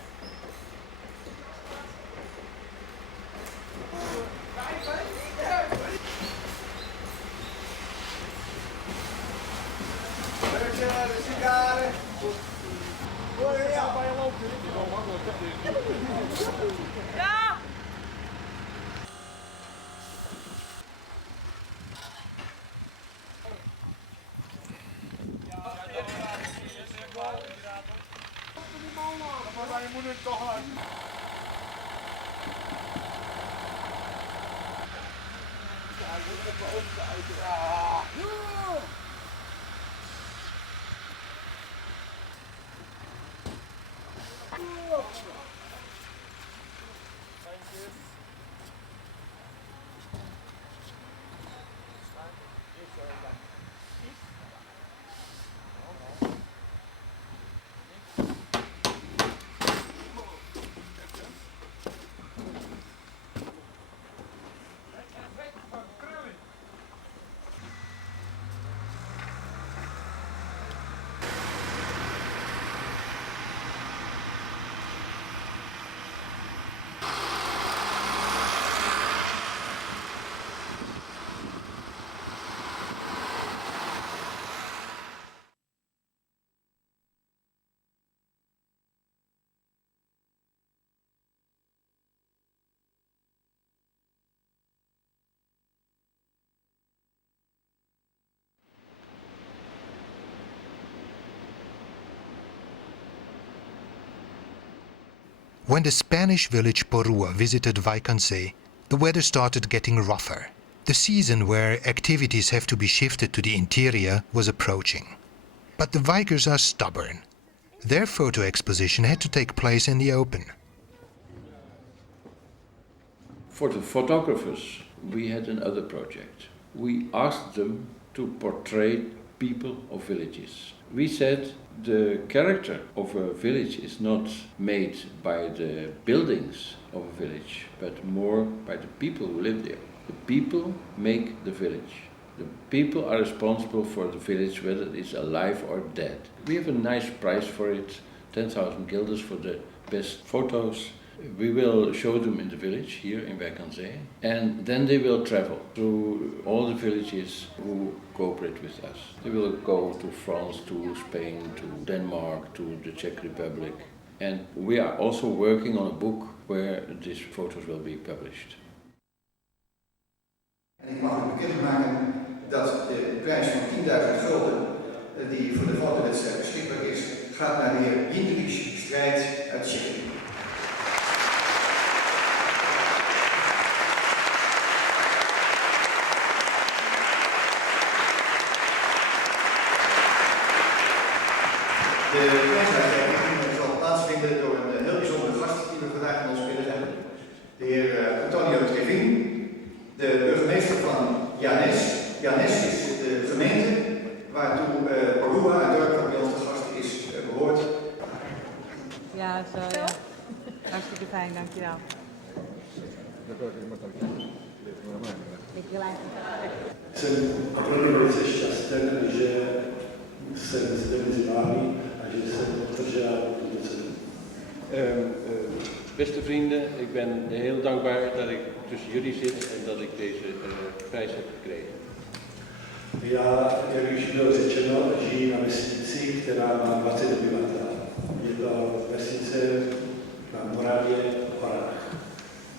When the Spanish village Porua visited Wijk aan Zee, the weather started getting rougher. The season where activities have to be shifted to the interior was approaching. But the Wijkers are stubborn. Their photo exposition had to take place in the open. For the photographers, we had another project. We asked them to portray people of villages. We said the character of a village is not made by the buildings of a village, but more by the people who live there. The people make the village. The people are responsible for the village, whether it's alive or dead. We have a nice prize for it, 10,000 guilders for the best photos. We will show them in the village here in Wijk aan Zee, and then they will travel through all the villages who cooperate with us. They will go to France, to Spain, to Denmark, to the Czech Republic, and we are also working on a book where these photos will be published. En ik mag u bekendmaken dat de prijs van 10.000 gulden die voor de fotowedstrijd beschikbaar is, gaat naar de heer Hinrich Strijd uit Tsjechië. De prijsuitreiking zal plaatsvinden door een heel bijzondere gast die we vandaag in ons midden hebben. De heer Antonio Trevin, de burgemeester van Jahres. Jahres is de gemeente waartoe Parua, een dorp dat bij ons de gast is, behoort. Ja, zo ja. Hartstikke fijn, dankjewel. Jsem opravdu velice šťastný, že jsem zde mezi vámi a že jsem obdržel tuto cenu. Beste vrienden, ik ben heel dankbaar dat ik tussen jullie zit en dat ik deze prijs heb gekregen. Já, jak už bylo řečeno, žiji na vesnici, která má 20 obyvatel. Je to vesnice na Moravě, v Horách.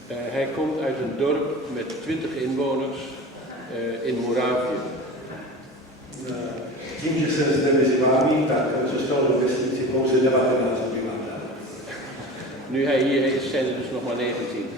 Hij komt uit een dorp met 20 inwoners in Moravië. Tím, že jsem zde mezi vámi, tak zůstalo ve vesnici pouze 19 obyvatel. Nu hij hier is, zijn er dus nog maar 19.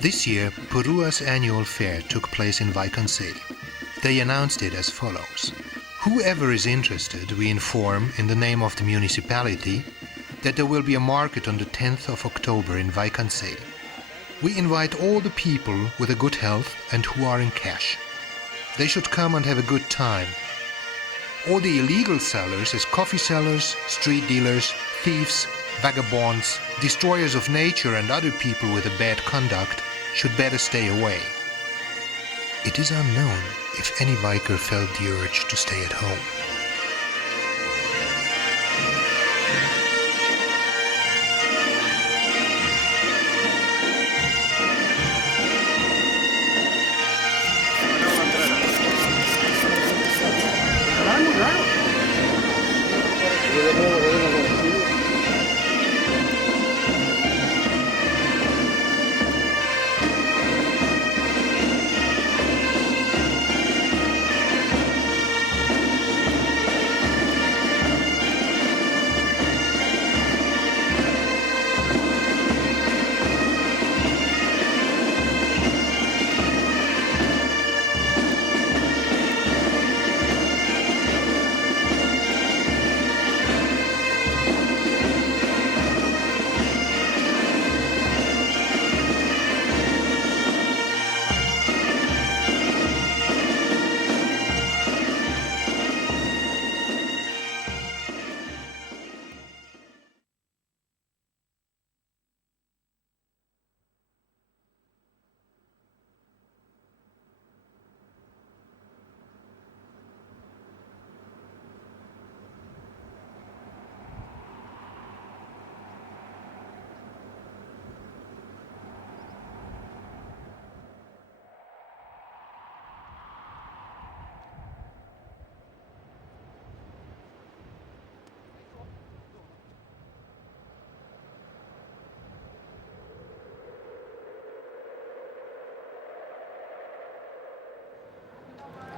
This year, Parua's annual fair took place in Wijk aan Zee. They announced it as follows. Whoever is interested, we inform, in the name of the municipality, that there will be a market on the 10th of October in Wijk aan Zee. We invite all the people with a good health and who are in cash. They should come and have a good time. All the illegal sellers, as coffee sellers, street dealers, thieves, vagabonds, destroyers of nature and other people with a bad conduct, should better stay away. It is unknown if any Viker felt the urge to stay at home.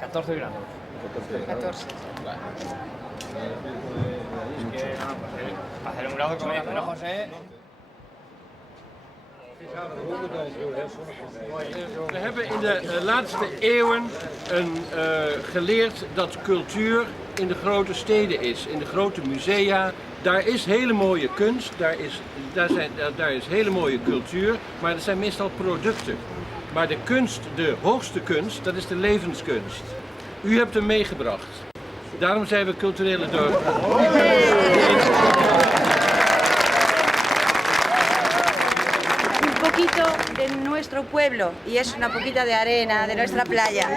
14 grados. 14. Vale. Es que no, para hacer un grado como pero José. We hebben in de laatste eeuwen geleerd dat cultuur in de grote steden is, in de grote musea. Daar is hele mooie kunst, daar is hele mooie cultuur, maar dat zijn meestal producten. Maar de kunst, de hoogste kunst, dat is de levenskunst. U hebt hem meegebracht. Daarom zijn we culturele dorpen. Un poquito de nuestro pueblo y es una poquita de arena de nuestra playa.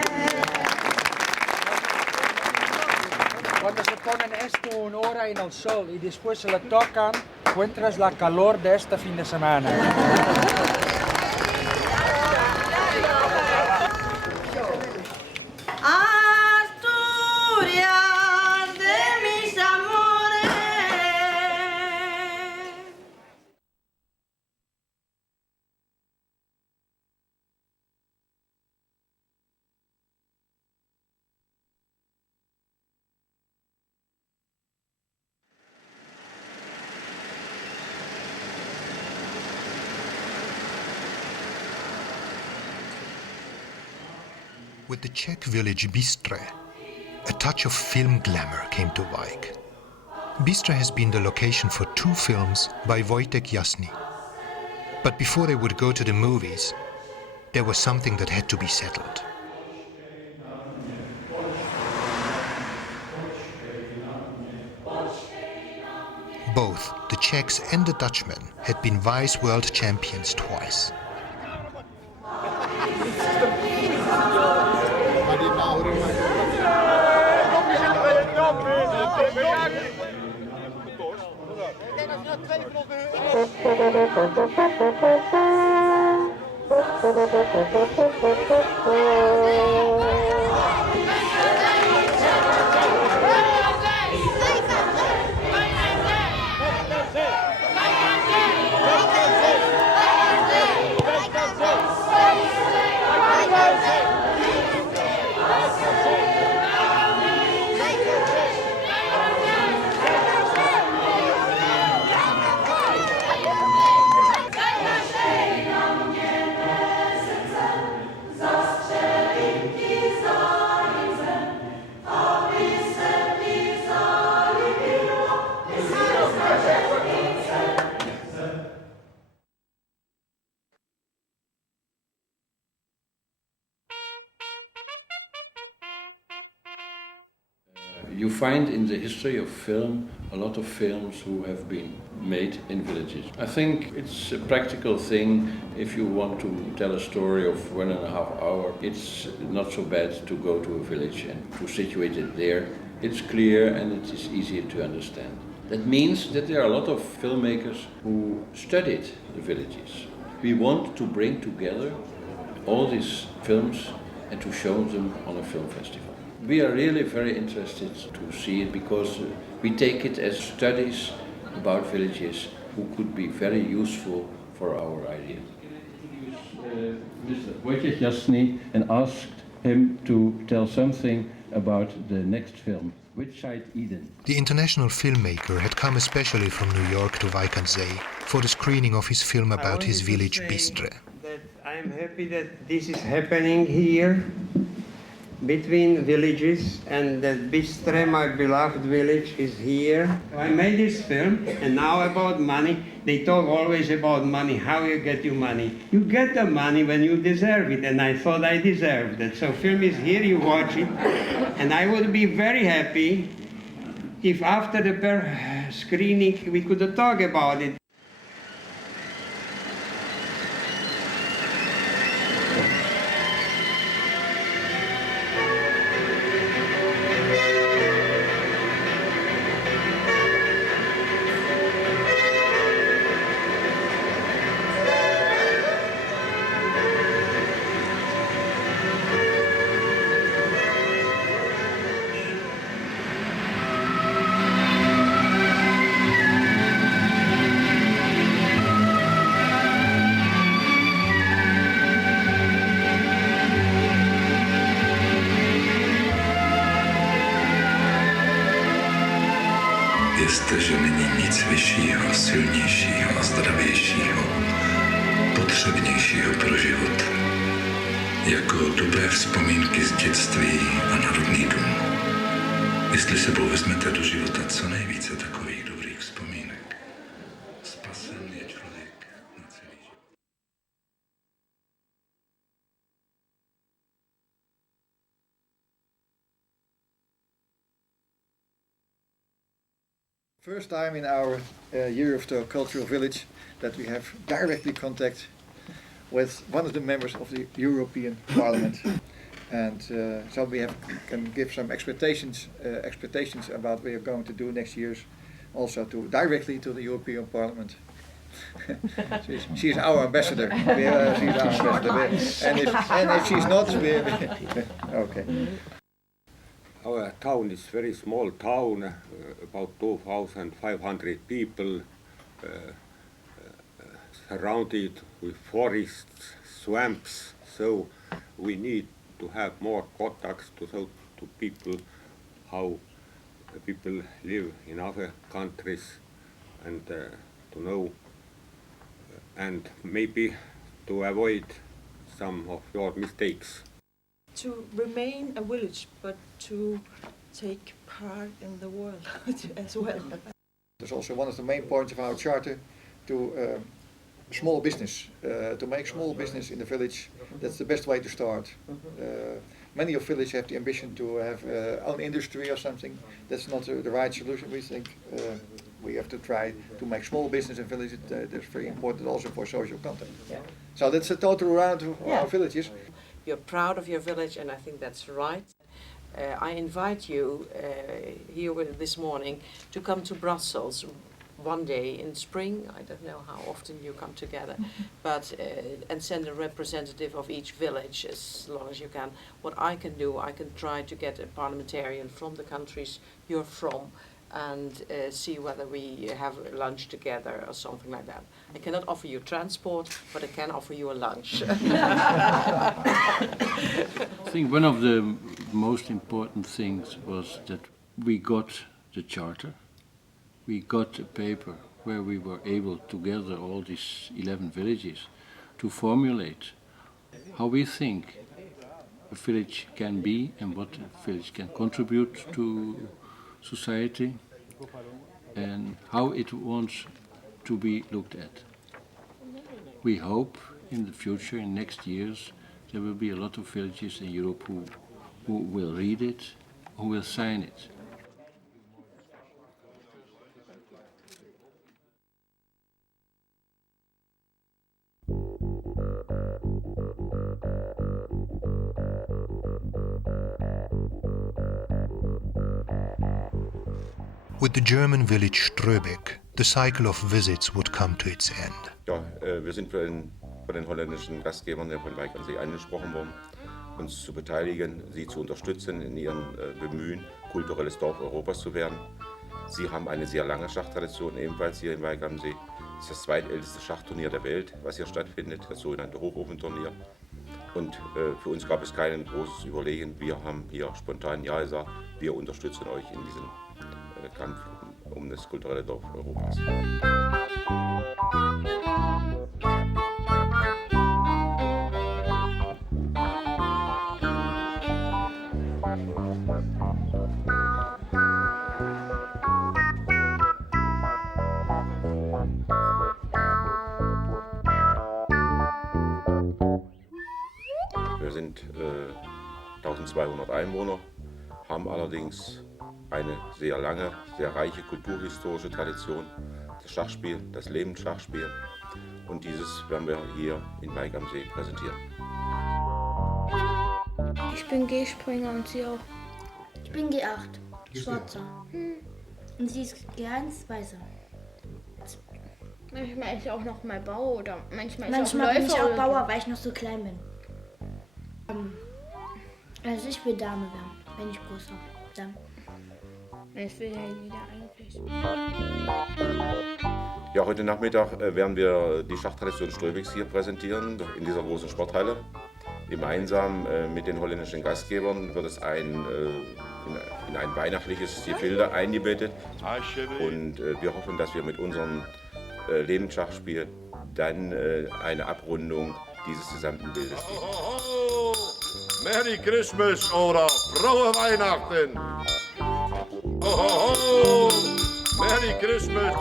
Cuando se ponen esto una hora en el sol y después se lo tocan, encuentras la calor de este fin de semana. Asturias de mis amores. With the Czech village Bystre, a touch of film glamour came to Wijk. Bystre has been the location for 2 films by Wojtek Jasny. But before they would go to the movies, there was something that had to be settled. Both the Czechs and the Dutchmen had been vice world champions twice. You find in the history of film a lot of films who have been made in villages. I think it's a practical thing. If you want to tell a story of 1.5 hours, it's not so bad to go to a village and to situate it there. It's clear and it is easier to understand. That means that there are a lot of filmmakers who studied the villages. We want to bring together all these films and to show them on a film festival. We are really very interested to see it because we take it as studies about villages who could be very useful for our idea. Mr. Wojciech Jasny and asked him to tell something about the next film. Which side, Eden? The international filmmaker had come especially from New York to Wijk aan Zee for the screening of his film about his village Bystre. I'm happy that this is happening here between villages, and that Bystre, my beloved village, is here. I made this film, and now about money. They talk always about money, how you get your money. You get the money when you deserve it, and I thought I deserved it. So film is here, you watch it, and I would be very happy if after the screening we could talk about it. Vězte, že není nic vyššího, silnějšího a zdravějšího, potřebnějšího pro život, jako dobré vzpomínky z dětství a na rodný dům. Jestli sebou vezmete do života co nejvíce takových dobrých vzpomínek, spasen je člověk na celý život. First time in our year of the cultural village that we have directly contact with one of the members of the European Parliament, and so we can give some expectations about what we are going to do next year, also directly to the European Parliament. She's our ambassador. She's our ambassador. And if she's not, okay. Our town is very small town, about 2,500 people, surrounded with forests, swamps, so we need to have more contacts to show to people how people live in other countries, and to know and maybe to avoid some of your mistakes. To remain a village, but to take part in the world as well. There's also one of the main points of our charter to small business, to make small business in the village. That's the best way to start. Many of villages have the ambition to have own industry or something. That's not the right solution, we think. We have to try to make small business in villages. That's very important also for social contact. Yeah. So that's a total round of our villages. You're proud of your village, and I think that's right. I invite you here this morning to come to Brussels one day in spring. I don't know how often you come together, but and send a representative of each village as long as you can. What I can do, I can try to get a parliamentarian from the countries you're from, and see whether we have lunch together or something like that. I cannot offer you transport, but I can offer you a lunch. I think one of the most important things was that we got the charter. We got a paper where we were able to gather all these 11 villages to formulate how we think a village can be and what a village can contribute to society and how it wants to be looked at. We hope in the future, in next years, there will be a lot of villages in Europe who will read it, who will sign it. With the German village Ströbeck, the cycle of visits would come to its end. Ja, wir sind von den holländischen Gastgebern der von Wijk an sich angesprochen worden, uns zu beteiligen, sie zu unterstützen in ihrem Bemühen, kulturelles Dorf Europas zu werden. Sie haben eine sehr lange Schachtradition, ebenfalls hier in Wijk am See. Es ist das zweitälteste Schachturnier der Welt, was hier stattfindet, das sogenannte Hochofenturnier. Und für uns gab es kein großes Überlegen. Wir haben hier spontan Ja gesagt, wir unterstützen euch in diesem Kampf um das kulturelle Dorf Europas. Wir sind 1200 Einwohner, haben allerdings eine sehr lange, sehr reiche kulturhistorische Tradition, das Schachspiel, das Lebensschachspiel, und dieses werden wir hier in Wijk am See präsentieren. Ich bin G-Springer und sie auch. Ich bin G8, schwarzer. Und sie ist G1, weißer. Manchmal ist auch noch mal Bauer oder manchmal Manchmal ist auch bin ich Läufer auch oder Bauer, so. weil ich noch so klein bin. Also ich will Dame werden, wenn ich groß habe. Dann. Ich will ja wieder eigentlich. Ja, heute Nachmittag werden wir die Schachtradition Ströbecks hier präsentieren, in dieser großen Sporthalle. Gemeinsam mit den holländischen Gastgebern wird es ein in ein weihnachtliches Gefilde eingebettet. Und wir hoffen, dass wir mit unserem Lebensschachspiel dann eine Abrundung dieses gesamten Bildes geben. Merry Christmas oder frohe Weihnachten! Ho, ho, ho! Merry Christmas!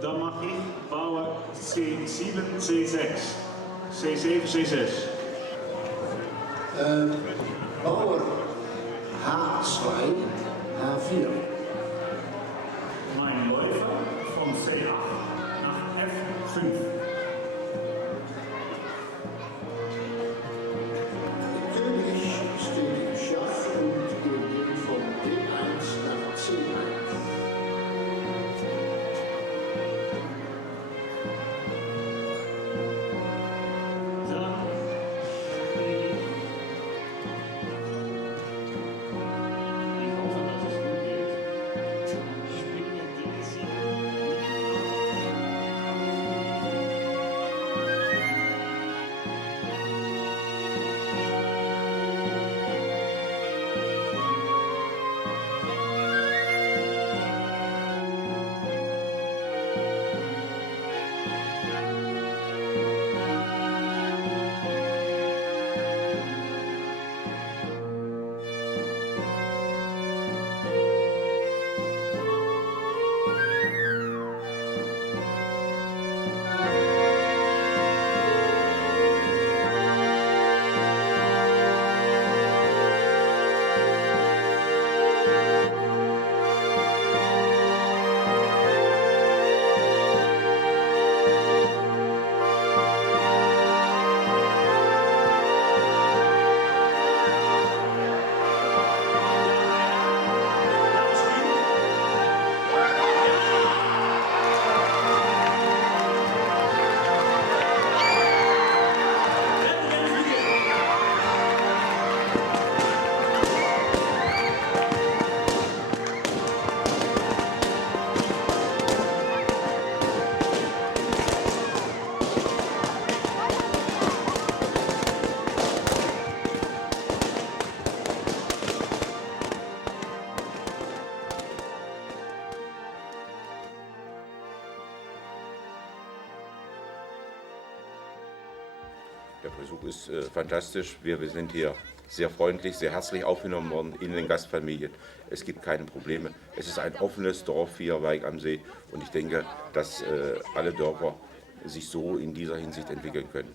Dan mag ik bouwen C7, C6. C7, C6. Bauer H2, H4. Mein Läufer von C8 nach F5. Der König steht im Schach und geht von D1 nach C1. Der Besuch ist fantastisch. Wir sind hier sehr freundlich, sehr herzlich aufgenommen worden in den Gastfamilien. Es gibt keine Probleme. Es ist ein offenes Dorf hier, Wijk am See. Und ich denke, dass alle Dörfer sich so in dieser Hinsicht entwickeln können.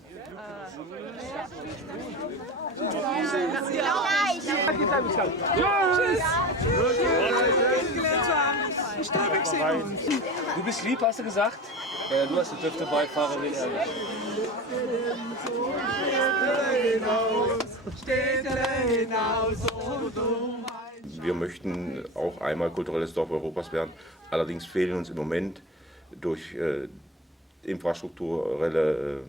Du bist lieb, hast du gesagt? Ja, du hast die dürfte Beifahrerin, ehrlich. Wir möchten auch einmal kulturelles Dorf Europas werden. Allerdings fehlen uns im Moment durch infrastrukturelle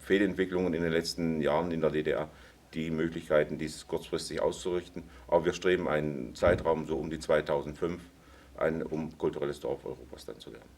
Fehlentwicklungen in den letzten Jahren in der DDR die Möglichkeiten, dies kurzfristig auszurichten. Aber wir streben einen Zeitraum so um die 2005 an, um kulturelles Dorf Europas dann zu werden.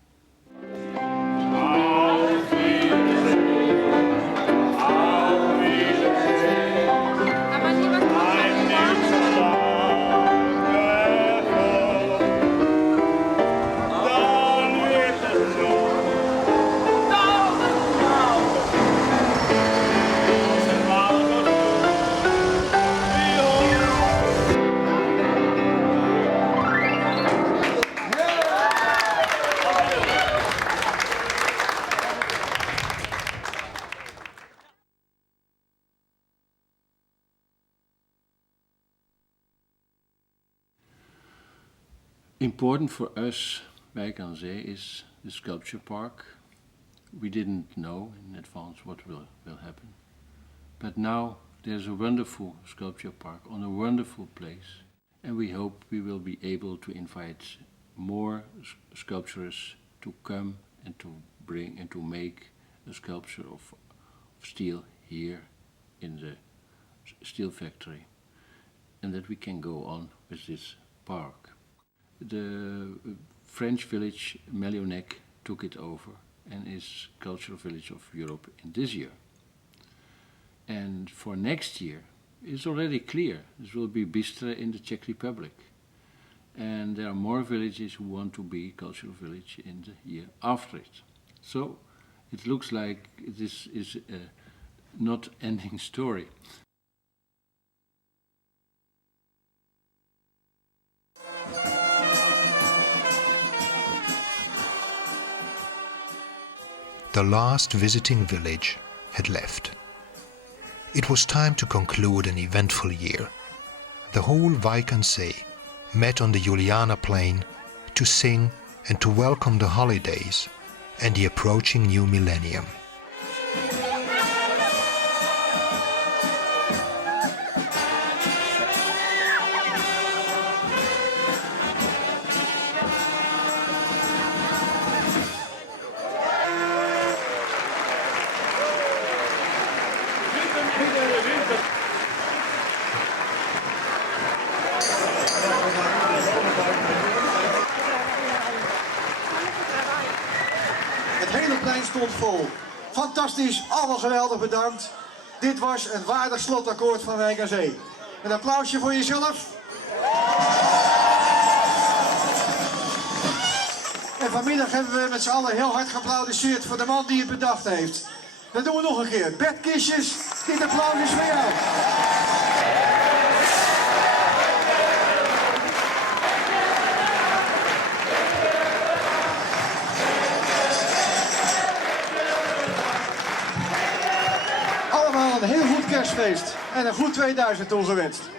Important for us, Wijk aan Zee, is the sculpture park. We didn't know in advance what will happen. But now there's a wonderful sculpture park on a wonderful place. And we hope we will be able to invite more sculptors to come and to bring and to make a sculpture of steel here in the steel factory. And that we can go on with this park. The French village Mellionek took it over and is cultural village of Europe in this year. And for next year, it's already clear, this will be Bystra in the Czech Republic. And there are more villages who want to be cultural village in the year after it. So it looks like this is a not ending story. The last visiting village had left. It was time to conclude an eventful year. The whole Wijk aan Zee met on the Juliana Plain to sing and to welcome the holidays and the approaching new millennium. Het hele plein stond vol. Fantastisch, allemaal geweldig bedankt. Dit was een waardig slotakkoord van Wijk aan Zee. Een applausje voor jezelf. En vanmiddag hebben we met z'n allen heel hard geapplaudisseerd voor de man die het bedacht heeft. Dat doen we nog een keer. Bert Kistjes, dit applaus is voor jou. Allemaal een heel goed kerstfeest en een goed 2000 toegewenst.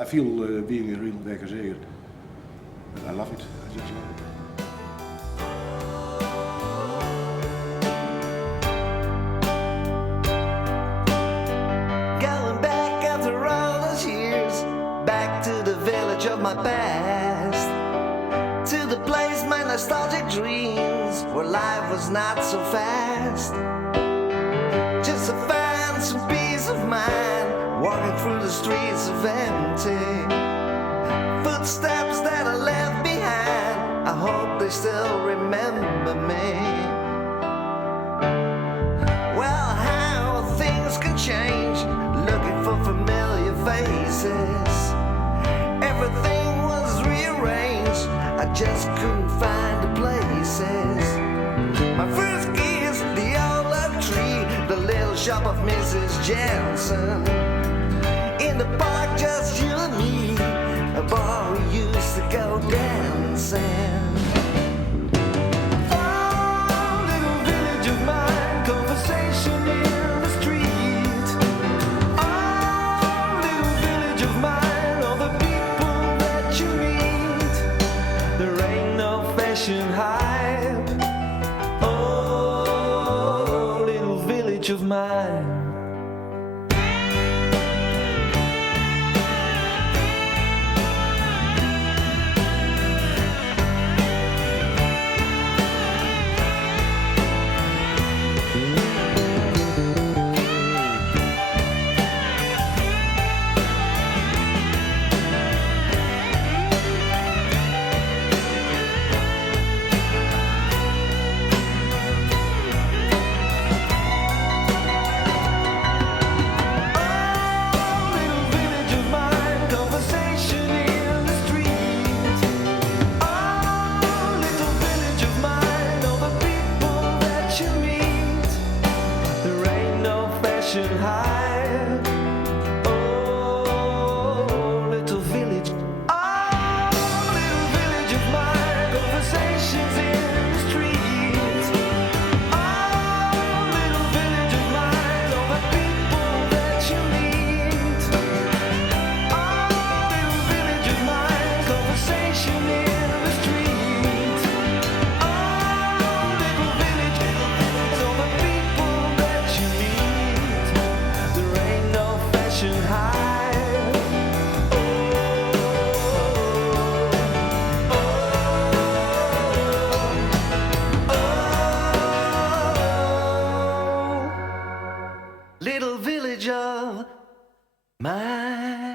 I feel being a real Wijk aan Zee. I love it. I just love it. Going back after all those years, back to the village of my past, to the place my nostalgic dreams, where life was not so fast. Just to find some peace of mind, walking through the streets of empty footsteps that I left behind. I hope they still remember me. Well, how things can change, looking for familiar faces. Everything was rearranged, I just couldn't find the places. My first kiss, the old oak tree, the little shop of Mrs. Jensen. In the park, just you and me, a bar we used to go dancing. Oh, little village of mine, conversation in the street. Oh, little village of mine, all the people that you meet. There ain't no fashion hype. Oh, little village of mine. fashion high. Oh, little village. Oh, little village of mine. Conversations in the streets. Oh, little village of mine. All the people that you meet. Oh, little village of mine. Conversation in the streets. Oh, little village. All the people that you meet. There ain't no fashion high. Little village of mine.